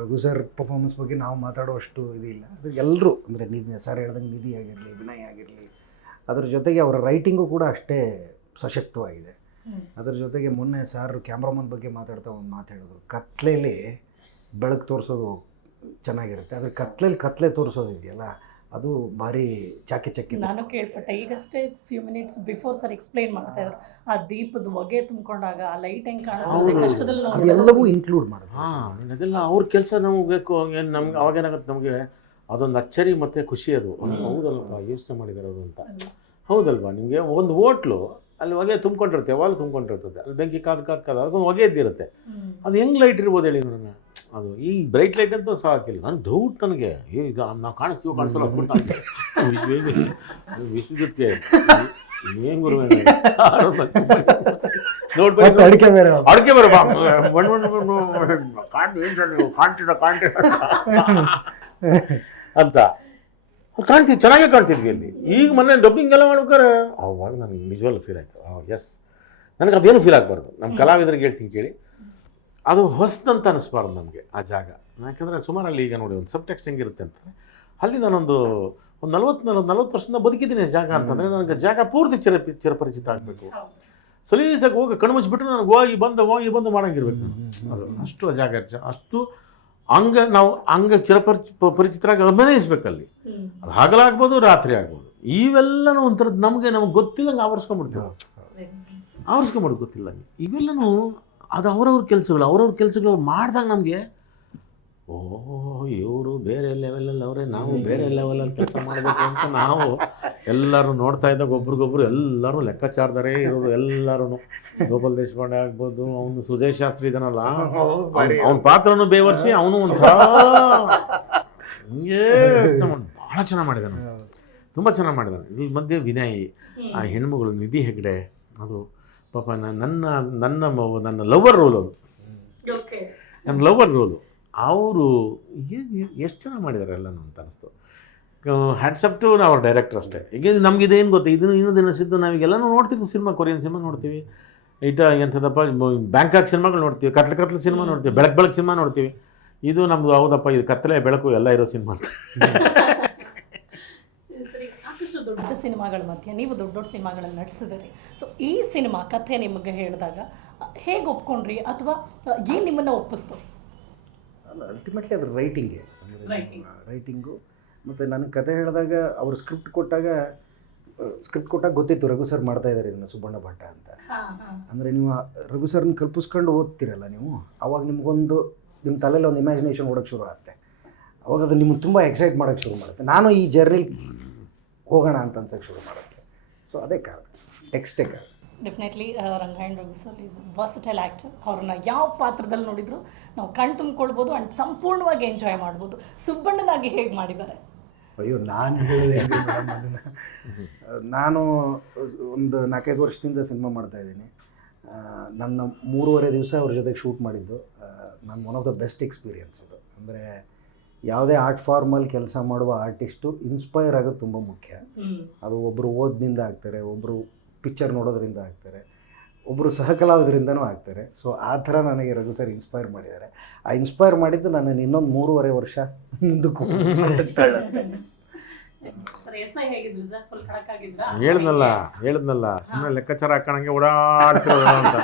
ರಘು ಸರ್ ಪರ್ಫಾರ್ಮೆನ್ಸ್ ಬಗ್ಗೆ ನಾವು ಮಾತಾಡುವಷ್ಟು ಇದಿಲ್ಲ. ಅದು ಎಲ್ಲರೂ ಅಂದರೆ ಸರ್ ಹೇಳ್ದಂಗೆ ನಿಧಿ ಆಗಿರಲಿ, ವಿನಯ್ ಆಗಿರಲಿ, ಅದ್ರ ಜೊತೆಗೆ ಅವರ ರೈಟಿಂಗು ಕೂಡ ಅಷ್ಟೇ ಸಶಕ್ತವಾಗಿದೆ. ಅದ್ರ ಜೊತೆಗೆ ಮೊನ್ನೆ ಸರ್ ಕ್ಯಾಮ್ರಾಮನ್ ಬಗ್ಗೆ ಮಾತಾಡ್ತಾ ಒಂದು ಮಾತು ಹೇಳಿದ್ರು, ಕತ್ಲೆಯಲ್ಲಿ ಬೆಳಕು ತೋರಿಸೋದು ಚೆನ್ನಾಗಿರುತ್ತೆ, ಆದರೆ ಕತ್ಲೆ ತೋರಿಸೋದು ಇದೆಯಲ್ಲ ಅದು ಭಾರಿ ಚಾಕಿ. ನಾನು ಕೇಳ್ಪಟ್ಟೆ ಈಗಷ್ಟೇ few minutes before sir explain ಮಾಡ್ತಾ ಇದ್ರು, ಆ ದೀಪದ ಹೊಗೆ ತುಂಬಿಕೊಂಡಾಗ ಆ ಲೈಟ್ ಹೆಂಗ್ ಕಾಣಿಸ್ತದೆ, ಕಷ್ಟದಲ್ಲಿ ನಾವು ಎಲ್ಲವೂ ಇನ್ಕ್ಲೂಡ್ ಮಾಡೋದು. ಅದೆಲ್ಲ ಅವ್ರ ಕೆಲಸ ನಮಗೆ ಬೇಕು. ಏನು ನಮ್ಗೆ ಅವಾಗೇನಾಗುತ್ತೆ, ನಮಗೆ ಅದೊಂದು ಅಚ್ಚರಿ ಮತ್ತು ಖುಷಿ. ಅದು ಹೌದಲ್ವಾ, ಯೋಚನೆ ಮಾಡಿದ್ದಾರೆ ಅವರು ಅಂತ. ಹೌದಲ್ವಾ, ನಿಮಗೆ ಒಂದು ಹೋಟ್ಲು ಅಲ್ಲಿ ಹೊಗೆ ತುಂಬ್ಕೊಂಡಿರುತ್ತೆ, ಯಾವಾಗಲೂ ತುಂಬ್ಕೊಂಡಿರ್ತದೆ, ಅಲ್ಲಿ ಬೆಂಕಿ ಕಾದು ಅದಕ್ಕೊಂದು ಹೊಗೆ ಇದ್ದಿರುತ್ತೆ. ಅದು ಹೆಂಗೆ ಲೈಟ್ ಇರ್ಬೋದು ಹೇಳಿ ನನ್ನ? ಅದು ಈ ಬ್ರೈಟ್ ಲೈಟ್ ಅಂತೂ ಸಾಕಿಲ್ಲ. ನಾನು ಡೌಟ್ ನನಗೆ, ಇದು ನಾವು ಕಾಣಿಸಲ್ಲ ವಿಶ್ವದಕ್ಕೆ ಏನು ಗುರು ನೋಡ್ಬೇಕು, ಅಡಿಕೆ ಬೇರೆ ಅಂತ ಕಾಣ್ತೀವಿ, ಚೆನ್ನಾಗೇ ಕಾಣ್ತಿದ್ವಿ ಅಲ್ಲಿ. ಈಗ ಮೊನ್ನೆ ಡಬ್ಬಿಂಗ್ ಎಲ್ಲ ಮಾಡ್ಬೇಕಾರೆ ಅವಾಗ ನನಗೆ ನಿಜವಾಗ್ಲೂ ಫೀಲ್ ಆಯಿತು. ಎಸ್, ನನಗೆ ಅದೇನು ಫೀಲ್ ಆಗಬಾರ್ದು. ನಮ್ಮ ಕಲಾವಿದರಿಗೆ ಹೇಳ್ತೀನಿ ಕೇಳಿ, ಅದು ಹೊಸದಂತ ಅನಿಸ್ಬಾರ್ದು ನಮಗೆ ಆ ಜಾಗ. ಯಾಕಂದರೆ ಸುಮಾರಲ್ಲಿ ಈಗ ನೋಡಿ ಒಂದು ಸಬ್ ಟೆಕ್ಸ್ಟ್ ಹೆಂಗಿರುತ್ತೆ ಅಂತಂದರೆ, ಅಲ್ಲಿ ನಾನೊಂದು 40 ವರ್ಷದಿಂದ ಬದುಕಿದ್ದೀನಿ ಜಾಗ ಅಂತಂದರೆ, ನನಗೆ ಜಾಗ ಪೂರ್ತಿ ಚಿರಪರಿಚಿತ ಆಗಬೇಕು. ಸಲೀಸಾಗಿ ಹೋಗಿ ಕಣ್ಣು ಮುಚ್ಚಿಬಿಟ್ರೆ ನನಗೆ ಹೋಗಿ ಬಂದು ಮಾಡಂಗಿರ್ಬೇಕು ನಾನು. ಅದು ಅಷ್ಟು ಜಾಗ ಅಷ್ಟು ನಾವು ಚಿರಪರಿಚಿತರಾಗಿ ಅಭಿನಯಿಸ್ಬೇಕಲ್ಲಿ. ಅದು ಹಗಲಾಗ್ಬೋದು, ರಾತ್ರಿ ಆಗ್ಬೋದು. ಇವೆಲ್ಲನೂ ಒಂಥರದ್ದು ನಮಗೆ ಗೊತ್ತಿಲ್ಲಂಗೆ ಆವರಿಸ್ಕೊಂಬಿಡೋದು ಗೊತ್ತಿಲ್ಲಂಗೆ. ಇವೆಲ್ಲನೂ ಅದು ಅವ್ರವ್ರ ಕೆಲಸಗಳು ಮಾಡಿದಾಗ ನಮಗೆ ಇವರು ಬೇರೆ ಲೆವೆಲಲ್ಲಿ ಅವರೇ, ನಾವು ಬೇರೆ ಲೆವೆಲಲ್ಲಿ ಕೆಲಸ ಮಾಡಬೇಕು ಅಂತ ನಾವು ಎಲ್ಲರೂ ನೋಡ್ತಾ ಇದ್ದಾಗ ಒಬ್ರಿಗೊಬ್ರು ಎಲ್ಲರೂ ಲೆಕ್ಕಾಚಾರದಾರೇ ಇರೋದು. ಎಲ್ಲರೂ ಗೋಪಾಲ್ ದೇಶಪಾಂಡೆ ಆಗ್ಬೋದು, ಅವನು ಸುಜಯ್ ಶಾಸ್ತ್ರಿ ಇದನ್ನಲ್ಲ, ಅವನ ಪಾತ್ರನೂ ಬೇವರ್ಸಿ ಅವನು ಒಂಥರ ಹಿಂಗೇ ಭಾಳ ಚೆನ್ನಾಗಿ ಮಾಡಿದಾನೆ, ತುಂಬ ಚೆನ್ನಾಗಿ ಮಾಡಿದಾನೆ. ಈ ಮಧ್ಯೆ ವಿನಯ್, ಆ ಹೆಣ್ಮಗಳು ನಿಧಿ ಹೆಗ್ಡೆ, ಅದು ಪಾಪ ನನ್ನ ಲವರ್ ರೋಲ್, ಅದು ನನ್ನ ಲವರ್ ರೋಲು. ಅವರು ಎಷ್ಟು ಚೆನ್ನಾಗಿ ಮಾಡಿದ್ದಾರೆ ಎಲ್ಲನೂ ಅಂತ ಅನಿಸ್ತು. ಹ್ಯಾಟ್ಸಪ್ ಟು ಅವ್ರ ಡೈರೆಕ್ಟರ್ ಅಷ್ಟೇ. ಈಗ ನಮಗಿದೇನು ಗೊತ್ತಾ, ಇನ್ನೊಂದು ಅನಿಸಿದ್ದು, ನಾವೀಗೆಲ್ಲನೂ ನೋಡ್ತೀವಿ ಸಿನಿಮಾ, ಕೊರಿಯನ್ ಸಿನಿಮಾ ನೋಡ್ತೀವಿ, ಎಂಥದಪ್ಪ ಬ್ಯಾಂಕಾಕ್ ಸಿನಿಮಾಗಳು ನೋಡ್ತೀವಿ, ಕತ್ಲೆ ಸಿನಿಮಾ ನೋಡ್ತೀವಿ, ಬೆಳಕು ಸಿನಿಮಾ ನೋಡ್ತೀವಿ. ಇದು ನಮ್ಮದು ಹೌದಪ್ಪ, ಇದು ಕತ್ತಲೆ ಬೆಳಕು ಎಲ್ಲ ಇರೋ ಸಿನಿಮಾ ಅಂತ. ಸಾಕಷ್ಟು ದೊಡ್ಡ ಸಿನಿಮಾಗಳ ಮಧ್ಯೆ ನೀವು ದೊಡ್ಡ ಸಿನಿಮಾಗಳಲ್ಲಿ ನಟಿಸಿದ್ರಿ. ಸೊ ಈ ಸಿನಿಮಾ ಕಥೆ ನಿಮಗೆ ಹೇಳಿದಾಗ ಹೇಗೆ ಒಪ್ಕೊಂಡ್ರಿ, ಅಥವಾ ಏನು ನಿಮ್ಮನ್ನು ಒಪ್ಪಿಸ್ತು? ಅಲ್ಲ, ಅಲ್ಟಿಮೇಟ್ಲಿ ಅದ್ರ ರೈಟಿಂಗು. ಮತ್ತು ನನಗೆ ಕತೆ ಹೇಳಿದಾಗ ಅವರು ಸ್ಕ್ರಿಪ್ಟ್ ಕೊಟ್ಟಾಗ ಗೊತ್ತಿತ್ತು ರಘು ಸರ್ ಮಾಡ್ತಾ ಇದ್ದಾರೆ ಇದನ್ನು, ಸುಬ್ಬಣ್ಣ ಭಟ್ಟ ಅಂತ. ಅಂದರೆ ನೀವು ರಘು ಸರ್ನ ಕಲ್ಪಿಸ್ಕೊಂಡು ಓದ್ತಿರಲ್ಲ ನೀವು, ಅವಾಗ ನಿಮಗೊಂದು ನಿಮ್ಮ ತಲೆಯಲ್ಲಿ ಒಂದು ಇಮ್ಯಾಜಿನೇಷನ್ ಓಡೋಕ್ಕೆ ಶುರು ಆಗುತ್ತೆ. ಅವಾಗ ಅದು ನಿಮ್ಗೆ ತುಂಬ ಎಕ್ಸೈಟ್ ಮಾಡೋಕ್ಕೆ ಶುರು ಮಾಡುತ್ತೆ. ನಾನು ಈ ಜರ್ನಿ ಹೋಗೋಣ ಅಂತ ಅನ್ಸೋಕ್ಕೆ ಶುರು ಮಾಡುತ್ತೆ. ಸೊ ಅದೇ ಕಾರಣ, ಟೆಕ್ಸ್ಟೇ ಕಾರಣ. Definitely Rangayan Raghu sir is versatile actor. ಅವ್ರನ್ನ ಯಾವ ಪಾತ್ರದಲ್ಲಿ ನೋಡಿದ್ರು ನಾವು ಕಣ್ ತುಂಬಿಕೊಳ್ಬೋದು ಆ್ಯಂಡ್ ಸಂಪೂರ್ಣವಾಗಿ ಎಂಜಾಯ್ ಮಾಡ್ಬೋದು. ಸುಬ್ಬಣ್ಣನಾಗಿ ಹೇಗೆ ಮಾಡಿದ್ದಾರೆ? ಅಯ್ಯೋ, ನಾನು ಹೇಳಿದೆ ಮೇಡಮ್ ಅದನ್ನು. ನಾನು ಒಂದು 4-5 ವರ್ಷದಿಂದ ಸಿನಿಮಾ ಮಾಡ್ತಾಯಿದ್ದೀನಿ. ನನ್ನ 3.5 ದಿವಸ ಅವ್ರ ಜೊತೆಗೆ ಶೂಟ್ ಮಾಡಿದ್ದು ನನ್ನ one of the best experience ಅದು. ಅಂದರೆ ಯಾವುದೇ ಆರ್ಟ್ ಫಾರ್ಮಲ್ಲಿ ಕೆಲಸ ಮಾಡುವ ಆರ್ಟಿಸ್ಟು ಇನ್ಸ್ಪೈರ್ ಆಗೋದು ತುಂಬ ಮುಖ್ಯ. ಅದು ಒಬ್ಬರು ಓದಿನಿಂದ ಆಗ್ತಾರೆ, ಒಬ್ಬರು ಪಿಕ್ಚರ್ ನೋಡೋದ್ರಿಂದ ಆಗ್ತಾರೆ, ಒಬ್ಬರು ಸಹಕಲಾವಿದರಿಂದನೂ ಆಗ್ತಾರೆ. ಸೊ ಆ ಥರ ನನಗೆ ರಘು ಸರ್ ಇನ್ಸ್ಪೈರ್ ಮಾಡಿದ್ದಾರೆ. ಆ ಇನ್ಸ್ಪೈರ್ ಮಾಡಿದ್ದು ನನ್ನನ್ನು ಇನ್ನೊಂದು 3.5 ವರ್ಷ ಮುಂದಕ್ಕೂ ಹೇಳಿದ್ನಲ್ಲ ಸುಮ್ಮನೆ ಲೆಕ್ಕಾಚಾರ ಹಾಕೋಣಂಗೆ ಓಡಾಡ್ತಿರೋದು ಅಂತ.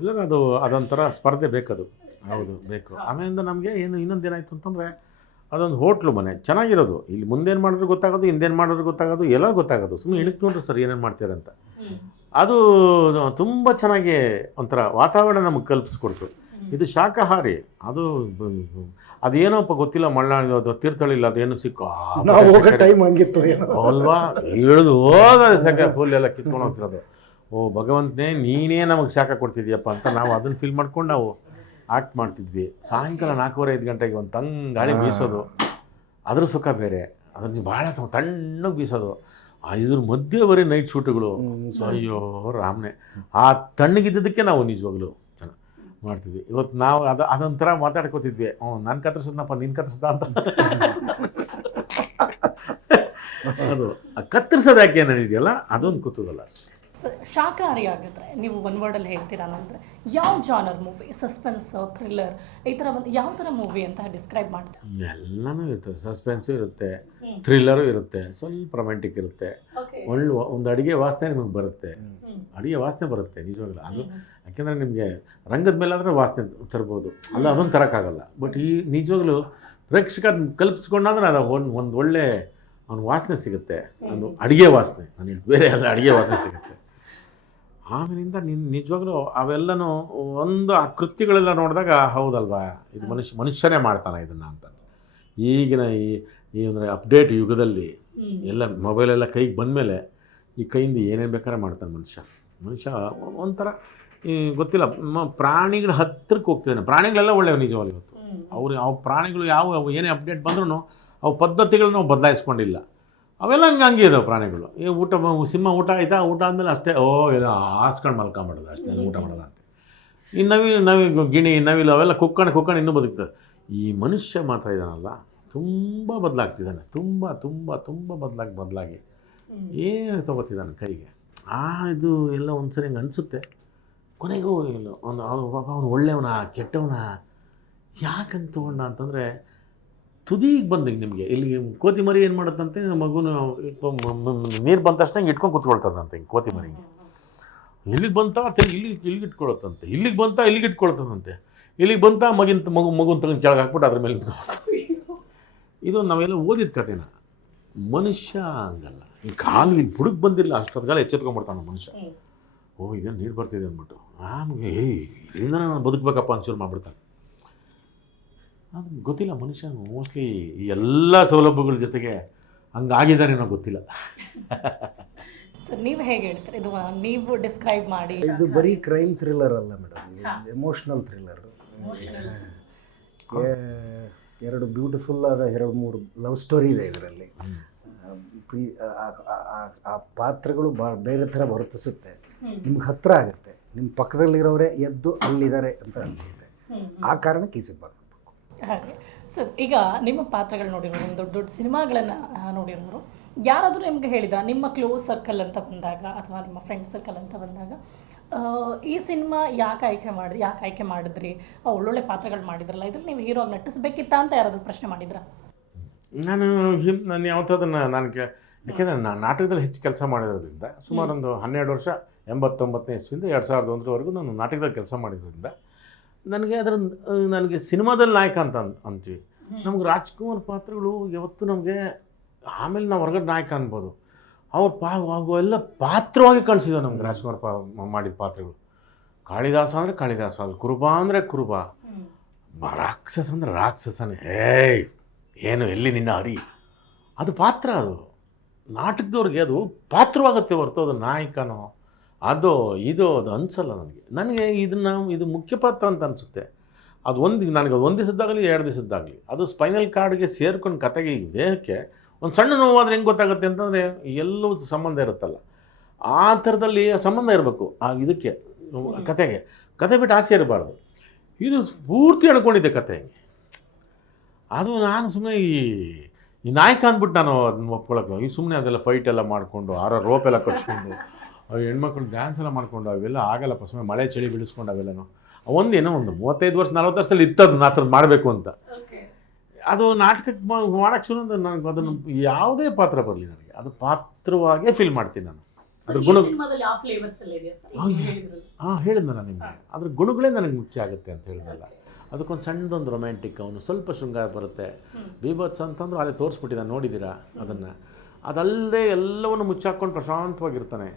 ಎಲ್ಲರೂ ಅದೊಂಥರ ಸ್ಪರ್ಧೆ ಬೇಕದು. ಹೌದು, ಬೇಕು. ಆಮೇಲಿಂದ ನಮಗೆ ಇನ್ನೊಂದು ಏನಾಯಿತು ಅಂತಂದರೆ, ಅದೊಂದು ಹೋಟ್ಲು ಮನೆ ಚೆನ್ನಾಗಿರೋದು. ಇಲ್ಲಿ ಮುಂದೇನು ಮಾಡಿದ್ರು ಗೊತ್ತಾಗೋದು, ಹಿಂದೇನು ಮಾಡಿದ್ರು ಗೊತ್ತಾಗೋದು, ಎಲ್ಲ ಗೊತ್ತಾಗೋದು. ಸುಮ್ಮನೆ ಇಣಕ್ಕೆ ನೋಡ್ರಿ ಸರ್ ಏನೇನು ಮಾಡ್ತಾರೆ ಅಂತ. ಅದು ತುಂಬ ಚೆನ್ನಾಗಿ ಒಂಥರ ವಾತಾವರಣ ನಮಗೆ ಕಲ್ಪಿಸ್ಕೊಡ್ತು. ಇದು ಶಾಕಾಹಾರಿ, ಅದೇನೋಪ್ಪ ಗೊತ್ತಿಲ್ಲ, ಮಳ್ಳಾಳದು ತೀರ್ಥಹಳ್ಳಿಲ್ಲ, ಅದೇನು ಸಿಕ್ಕೋ ಟೈಮ್ ಹಂಗಿತ್ತು ಅಲ್ವಾ, ಇಳಿದು ಹೋಗೋದು ಶಾಖ ಫುಲ್ ಎಲ್ಲ ಕಿತ್ಕೊಂಡು ಹೋಗ್ತಿರೋದು. ಓ ಭಗವಂತನೇ, ನೀನೇ ನಮಗೆ ಶಾಖ ಕೊಡ್ತಿದ್ಯಪ್ಪ ಅಂತ ನಾವು ಅದನ್ನು ಫೀಲ್ ಮಾಡ್ಕೊಂಡು ನಾವು ಆಕ್ಟ್ ಮಾಡ್ತಿದ್ವಿ. ಸಾಯಂಕಾಲ 4:30-5 ಗಂಟೆಗೆ ಒಂದು ಗಾಳಿ ಬೀಸೋದು, ಅದ್ರ ಸುಖ ಬೇರೆ. ಅದನ್ನು ಭಾಳ ತಣ್ಣಗೆ ಬೀಸೋದು. ಇದ್ರ ಮಧ್ಯೆ ಬರೀ ನೈಟ್ ಶೂಟುಗಳು. ಅಯ್ಯೋ ರಾಮನೆ, ಆ ತಣ್ಣಗಿದ್ದದಕ್ಕೆ ನಾವು ನಿಜವಾಗ್ಲೂ ಚೆನ್ನಾಗಿ ಮಾಡ್ತಿದ್ವಿ. ಇವತ್ತು ನಾವು ಅದೊಂಥರ ಮಾತಾಡ್ಕೋತಿದ್ವಿ, ನಾನು ಕತ್ತರಿಸಿದ್ನಪ್ಪ, ನೀನು ಕತ್ತರಿಸ್ದ ಅಂತ. ಅದು ಕತ್ತರಿಸೋದು ಯಾಕೆ ಏನಿದೆಯಲ್ಲ ಅದೊಂದು ಕುತೂಹಲ ಅಷ್ಟೇ. ಶಾಕಾಹಾರಿ ಆಗಿದ್ರೆ ನೀವು ಒನ್ ವರ್ಡಲ್ಲಿ ಹೇಳ್ತೀರಾ ಅಂದರೆ ಯಾವ ಜಾನರ್ ಮೂವಿ, ಸಸ್ಪೆನ್ಸ್, ಥ್ರಿಲ್ಲರ್, ಈ ಥರ ಒಂದು ಯಾವ ಥರ ಮೂವಿ ಅಂತ ಡಿಸ್ಕ್ರೈಬ್ ಮಾಡ್ತಾರೆ? ಎಲ್ಲನೂ ಇರ್ತದೆ, ಸಸ್ಪೆನ್ಸು ಇರುತ್ತೆ, ಥ್ರಿಲ್ಲರು ಇರುತ್ತೆ, ಸ್ವಲ್ಪ ರೊಮ್ಯಾಂಟಿಕ್ ಇರುತ್ತೆ, ಒಂದು ಅಡುಗೆ ವಾಸನೆ ನಿಮಗೆ ಬರುತ್ತೆ, ಅಡುಗೆ ವಾಸನೆ ಬರುತ್ತೆ ನಿಜವಾಗ್ಲೂ. ಅದು ಯಾಕೆಂದರೆ ನಿಮಗೆ ರಂಗದ ಮೇಲೆ ಆದರೆ ವಾಸನೆ ತರ್ಬೋದು, ಅಲ್ಲ ಅದೊಂದು ತರೋಕ್ಕಾಗಲ್ಲ. ಬಟ್ ಈ ನಿಜವಾಗ್ಲೂ ಪ್ರೇಕ್ಷಕ ಕಲ್ಪಿಸ್ಕೊಂಡಂದ್ರೆ ಅದು ಒಂದು ಒಳ್ಳೆ ಅವ್ನ ವಾಸನೆ ಸಿಗುತ್ತೆ, ಅದು ಅಡುಗೆ ವಾಸನೆ, ನಾನು ಬೇರೆ ಎಲ್ಲ ಅಡುಗೆ ವಾಸನೆ ಸಿಗುತ್ತೆ. ಆಮೇಲಿಂದ ನಿಜವಾಗ್ಲೂ ಅವೆಲ್ಲನೂ ಒಂದು ಆ ಕೃತ್ಯಗಳೆಲ್ಲ ನೋಡಿದಾಗ ಹೌದಲ್ವಾ ಇದು ಮನುಷ್ಯನೇ ಮಾಡ್ತಾನೆ ಇದನ್ನು ಅಂತ. ಈಗಿನ ಈ ಅಂದರೆ ಅಪ್ಡೇಟ್ ಯುಗದಲ್ಲಿ ಎಲ್ಲ ಮೊಬೈಲೆಲ್ಲ ಕೈಗೆ ಬಂದಮೇಲೆ ಈ ಕೈಯಿಂದ ಏನೇನು ಬೇಕಾದ್ರೆ ಮಾಡ್ತಾನೆ ಮನುಷ್ಯ ಒಂಥರ ಈ ಗೊತ್ತಿಲ್ಲ ಪ್ರಾಣಿಗಳ ಹತ್ತಿರಕ್ಕೆ ಹೋಗ್ತಿದ್ದಾನೆ. ಪ್ರಾಣಿಗಳೆಲ್ಲ ಒಳ್ಳೆಯವು ನಿಜವಾಗ್ಲೂ ಇವತ್ತು. ಅವು ಪ್ರಾಣಿಗಳು ಅವು ಏನೇ ಅಪ್ಡೇಟ್ ಬಂದ್ರೂ ಅವು ಪದ್ಧತಿಗಳನ್ನ ನಾವು ಬದಲಾಯಿಸ್ಕೊಂಡಿಲ್ಲ, ಅವೆಲ್ಲ ಹಂಗೆ ಇದಾವೆ ಪ್ರಾಣಿಗಳು. ಈ ಸಿಂಹ ಊಟ ಆಯಿತಾ, ಊಟ ಆದಮೇಲೆ ಅಷ್ಟೇ ಇಲ್ಲ ಹಾಸ್ಕೊಂಡು ಮಲ್ಕೊಂಬಿಡೋದು ಅಷ್ಟೇ, ಊಟ ಮಾಡೋಲ್ಲ ಅಂತ. ಈ ನವಿಲು ಗಿಣಿ ನವಿಲು ಅವೆಲ್ಲ ಕುಕ್ಕಣೆ ಇನ್ನೂ ಬದುಕ್ತದೆ. ಈ ಮನುಷ್ಯ ಮಾತ್ರ ಇದ್ದಾನಲ್ಲ ತುಂಬ ಬದಲಾಗ್ತಿದ್ದಾನೆ, ತುಂಬ ತುಂಬ ತುಂಬ ಬದಲಾಗಿ ಏನು ತೊಗೋತಿದ್ದಾನೆ ಕೈಗೆ. ಇದು ಎಲ್ಲ ಒಂದು ಸರಿ ಹಂಗೆ ಅನಿಸುತ್ತೆ. ಕೊನೆಗೂ ಇಲ್ಲ ಅವನು ಒಳ್ಳೆಯವನ ಕೆಟ್ಟವನ ಯಾಕಂಗೆ ತೊಗೊಂಡ ಅಂತಂದರೆ ತುದಿಗೆ ಬಂದಂಗೆ ನಿಮಗೆ ಇಲ್ಲಿಗೆ ಕೋತಿ ಮರಿ ಏನು ಮಾಡುತ್ತಂತೆ, ಮಗುನ ನೀರು ಬಂದ ತಕ್ಷಣ ಹಿಂಗೆ ಇಟ್ಕೊಂಡು ಕೂತ್ಕೊಳ್ತದಂತೆ. ಹಿಂಗೆ ಕೋತಿ ಮರಿಗೆ ಇಲ್ಲಿಗೆ ಬಂತ ಇಲ್ಲಿಗೆ ಇಟ್ಕೊಳತ್ತಂತೆ, ಇಲ್ಲಿಗೆ ಬಂತ ಇಲ್ಲಿಗೆ ಇಟ್ಕೊಳ್ತದಂತೆ, ಇಲ್ಲಿಗೆ ಬಂತ ಮಗುನ ತಗೊಂಡು ಕೆಳಗೆ ಹಾಕ್ಬಿಟ್ಟು ಅದ್ರ ಮೇಲೆ ಇದು ನಾವೆಲ್ಲ ಓದಿದ ಕಥೆನ. ಮನುಷ್ಯ ಹಂಗಲ್ಲ, ಈ ಕಾಲು ಇಲ್ಲಿ ಬುಡಕ್ಕೆ ಬಂದಿಲ್ಲ ಅಷ್ಟೊತ್ತಿಗೆಲ್ಲ ಎಚ್ಚೆತ್ಕೊಂಡ್ಬಿಡ್ತಾನೆ ಮನುಷ್ಯ. ಇದೇನು ನೀರು ಬರ್ತಿದೆ ಅಂದ್ಬಿಟ್ಟು ಆಮೇಲೆ ಇಲ್ಲಿಂದ ನಾನು ಬದುಕಬೇಕಪ್ಪ ಅಂತ ಶುರು ಮಾಡಿಬಿಡ್ತಾನೆ. ಅದು ಗೊತ್ತಿಲ್ಲ ಮನುಷ್ಯ ಮೋಸ್ಟ್ಲಿ ಈ ಎಲ್ಲ ಸೌಲಭ್ಯಗಳ ಜೊತೆಗೆ ಹಂಗಾಗಿದ್ದಾನೆ ಏನೋ ಗೊತ್ತಿಲ್ಲ. ಸರ್ ನೀವು ಹೇಗೆ ಹೇಳ್ತೀರಿ, ಇದು ನೀವು ಡಿಸ್ಕ್ರೈಬ್ ಮಾಡಿ? ಇದು ಬರೀ ಕ್ರೈಮ್ ಥ್ರಿಲ್ಲರ್ ಅಲ್ಲ ಮೇಡಮ್, ಎಮೋಷ್ನಲ್ ಥ್ರಿಲ್ಲರ್. ಎರಡು ಬ್ಯೂಟಿಫುಲ್ ಆದ 2-3 ಲವ್ ಸ್ಟೋರಿ ಇದೆ ಇದರಲ್ಲಿ. ಆ ಪಾತ್ರಗಳು ಬೇರೆ ಥರ ವರ್ತಿಸುತ್ತೆ, ನಿಮ್ಗೆ ಹತ್ರ ಆಗುತ್ತೆ, ನಿಮ್ಮ ಪಕ್ಕದಲ್ಲಿರೋರೇ ಎದ್ದು ಅಲ್ಲಿದ್ದಾರೆ ಅಂತ ಅನಿಸುತ್ತೆ. ಆ ಕಾರಣಕ್ಕೆ ಈ ಸಿನಿಮಾ ಹಾಗೆ ಸರ್, ಈಗ ನಿಮ್ಮ ಪಾತ್ರಗಳು ನೋಡಿರೋರು, ದೊಡ್ಡ ದೊಡ್ಡ ಸಿನಿಮಾಗಳನ್ನು ನೋಡಿರೋರು, ಯಾರಾದರೂ ನಿಮ್ಗೆ ಹೇಳಿದ ನಿಮ್ಮ ಕ್ಲೋಸ್ ಸರ್ಕಲ್ ಅಂತ ಬಂದಾಗ ಅಥವಾ ನಿಮ್ಮ ಫ್ರೆಂಡ್ ಸರ್ಕಲ್ ಅಂತ ಬಂದಾಗ ಈ ಸಿನಿಮಾ ಯಾಕೆ ಆಯ್ಕೆ ಮಾಡಿದ್ರಿ, ಒಳ್ಳೊಳ್ಳೆ ಪಾತ್ರಗಳು ಮಾಡಿದ್ರಲ್ಲ, ಇದ್ರಲ್ಲಿ ನೀವು ಹೀರೋ ಆಗಿ ನಟಿಸ್ಬೇಕಿತ್ತ ಅಂತ ಯಾರಾದರೂ ಪ್ರಶ್ನೆ ಮಾಡಿದ್ರ? ನಾನು ಯಾವತ್ತದನ್ನು ಯಾಕೆಂದರೆ ನಾನು ನಾಟಕದಲ್ಲಿ ಹೆಚ್ಚು ಕೆಲಸ ಮಾಡಿರೋದ್ರಿಂದ ಸುಮಾರು ಒಂದು 12 ವರ್ಷ 89ನೇ ಇಸ್ವಿಯಿಂದ 2001ವರೆಗೂ ನಾನು ನಾಟಕದಲ್ಲಿ ಕೆಲಸ ಮಾಡಿರೋದ್ರಿಂದ ನನಗೆ ಸಿನಿಮಾದಲ್ಲಿ ನಾಯಕ ಅಂತ ಅಂತೀವಿ. ನಮ್ಗೆ ರಾಜ್ಕುಮಾರ್ ಪಾತ್ರಗಳು ಯಾವತ್ತೂ ನಮಗೆ, ಆಮೇಲೆ ನಾವು ಹೊರಗಡೆ ನಾಯಕ ಅನ್ಬೋದು, ಅವ್ರು ಎಲ್ಲ ಪಾತ್ರವಾಗಿ ಕಾಣಿಸಿದ್ರು ನಮ್ಗೆ ರಾಜ್ಕುಮಾರ್ ಮಾಡಿದ ಪಾತ್ರಗಳು. ಕಾಳಿದಾಸ ಅಂದರೆ ಕಾಳಿದಾಸ, ಅದು ಕುರುಬ ಅಂದರೆ ಕುರುಬ, ರಾಕ್ಷಸ ಅಂದರೆ ರಾಕ್ಷಸನೇ, ಏನು ಎಲ್ಲಿ ನಿನ್ನ ಹರಿ, ಅದು ಪಾತ್ರ. ಅದು ನಾಟಕದವ್ರಿಗೆ ಅದು ಪಾತ್ರವಾಗುತ್ತೆ ಹೊರತು ಅದು ನಾಯಕನೋ ಅದು ಅನಿಸಲ್ಲ ನನಗೆ. ಇದು ಮುಖ್ಯ ಪಾತ್ರ ಅಂತ ಅನಿಸುತ್ತೆ. ಅದು ನನಗೆ 1 ದಿವಸದ್ದಾಗಲಿ 2 ದಿವಸದ್ದಾಗಲಿ ಅದು ಸ್ಪೈನಲ್ ಕಾರ್ಡ್ಗೆ ಸೇರ್ಕೊಂಡು ಕತೆಗೆ ದೇಹಕ್ಕೆ ಒಂದು ಸಣ್ಣ ನೋವಾದರೆ ಹೆಂಗೆ ಗೊತ್ತಾಗುತ್ತೆ ಅಂತಂದರೆ ಎಲ್ಲವೂ ಸಂಬಂಧ ಇರುತ್ತಲ್ಲ, ಆ ಥರದಲ್ಲಿ ಸಂಬಂಧ ಇರಬೇಕು ಇದಕ್ಕೆ ಕತೆ ಬಿಟ್ಟು ಆಸೆ ಇರಬಾರ್ದು. ಇದು ಪೂರ್ತಿ ಅನ್ಕೊಂಡಿದ್ದೆ ಕತೆ. ಅದು ನಾನು ಸುಮ್ಮನೆ ಈ ನಾಯಕ ಅಂದ್ಬಿಟ್ಟು ನಾನು ಅದನ್ನ ಒಪ್ಕೊಳ್ಳೋಕೆ ಈ ಸುಮ್ಮನೆ ಅದೆಲ್ಲ ಫೈಟ್ ಎಲ್ಲ ಮಾಡಿಕೊಂಡು ರೋಪ್ ಎಲ್ಲ ಕಟ್ಸ್ಕೊಂಡು ಹೆಣ್ಮಕ್ಳು ಡ್ಯಾನ್ಸ್ ಎಲ್ಲ ಮಾಡ್ಕೊಂಡು ಅವೆಲ್ಲ ಆಗಲ್ಲಪ್ಪ. ಸುಮ್ಮನೆ ಮಳೆ ಚಳಿ ಬೀಳಿಸ್ಕೊಂಡು ಅವೆಲ್ಲನೂ ಒಂದು 35 ವರ್ಷ 40 ವರ್ಷದಲ್ಲಿ ಇತ್ತದು ಆ ಥರದ್ದು ಮಾಡಬೇಕು ಅಂತ. ಅದು ನಾಟಕಕ್ಕೆ ಮಾಡೋಕ್ಕೆ ಶುರು ಅಂದ್ರೆ ನನಗೆ ಅದನ್ನು ಯಾವುದೇ ಪಾತ್ರ ಬರಲಿ ನನಗೆ ಅದು ಪಾತ್ರವಾಗೇ ಫೀಲ್ ಮಾಡ್ತೀನಿ ನಾನು. ಅದ್ರ ಗುಣ ಹೇಳಿದ್ನಲ್ಲ ನಿಮಗೆ, ಅದ್ರ ಗುಣಗಳೇ ನನಗೆ ಮುಖ್ಯ ಆಗುತ್ತೆ ಅಂತ ಹೇಳಿದ್ನಲ್ಲ. ಅದಕ್ಕೊಂದು ಸಣ್ಣದೊಂದು ರೊಮ್ಯಾಂಟಿಕ್, ಅವನು ಸ್ವಲ್ಪ ಶೃಂಗಾರ ಬರುತ್ತೆ. ಬೀಭತ್ಸ ಅಂತಂದ್ರೆ ಅದೇ ತೋರಿಸ್ಬಿಟ್ಟಿದ್ದಾನೆ, ನೋಡಿದ್ದೀರಾ ಅದನ್ನು. ಅದಲ್ಲದೆ ಎಲ್ಲವನ್ನು ಮುಚ್ಚಾಕ್ಕೊಂಡು ಪ್ರಶಾಂತವಾಗಿರ್ತಾನೆ,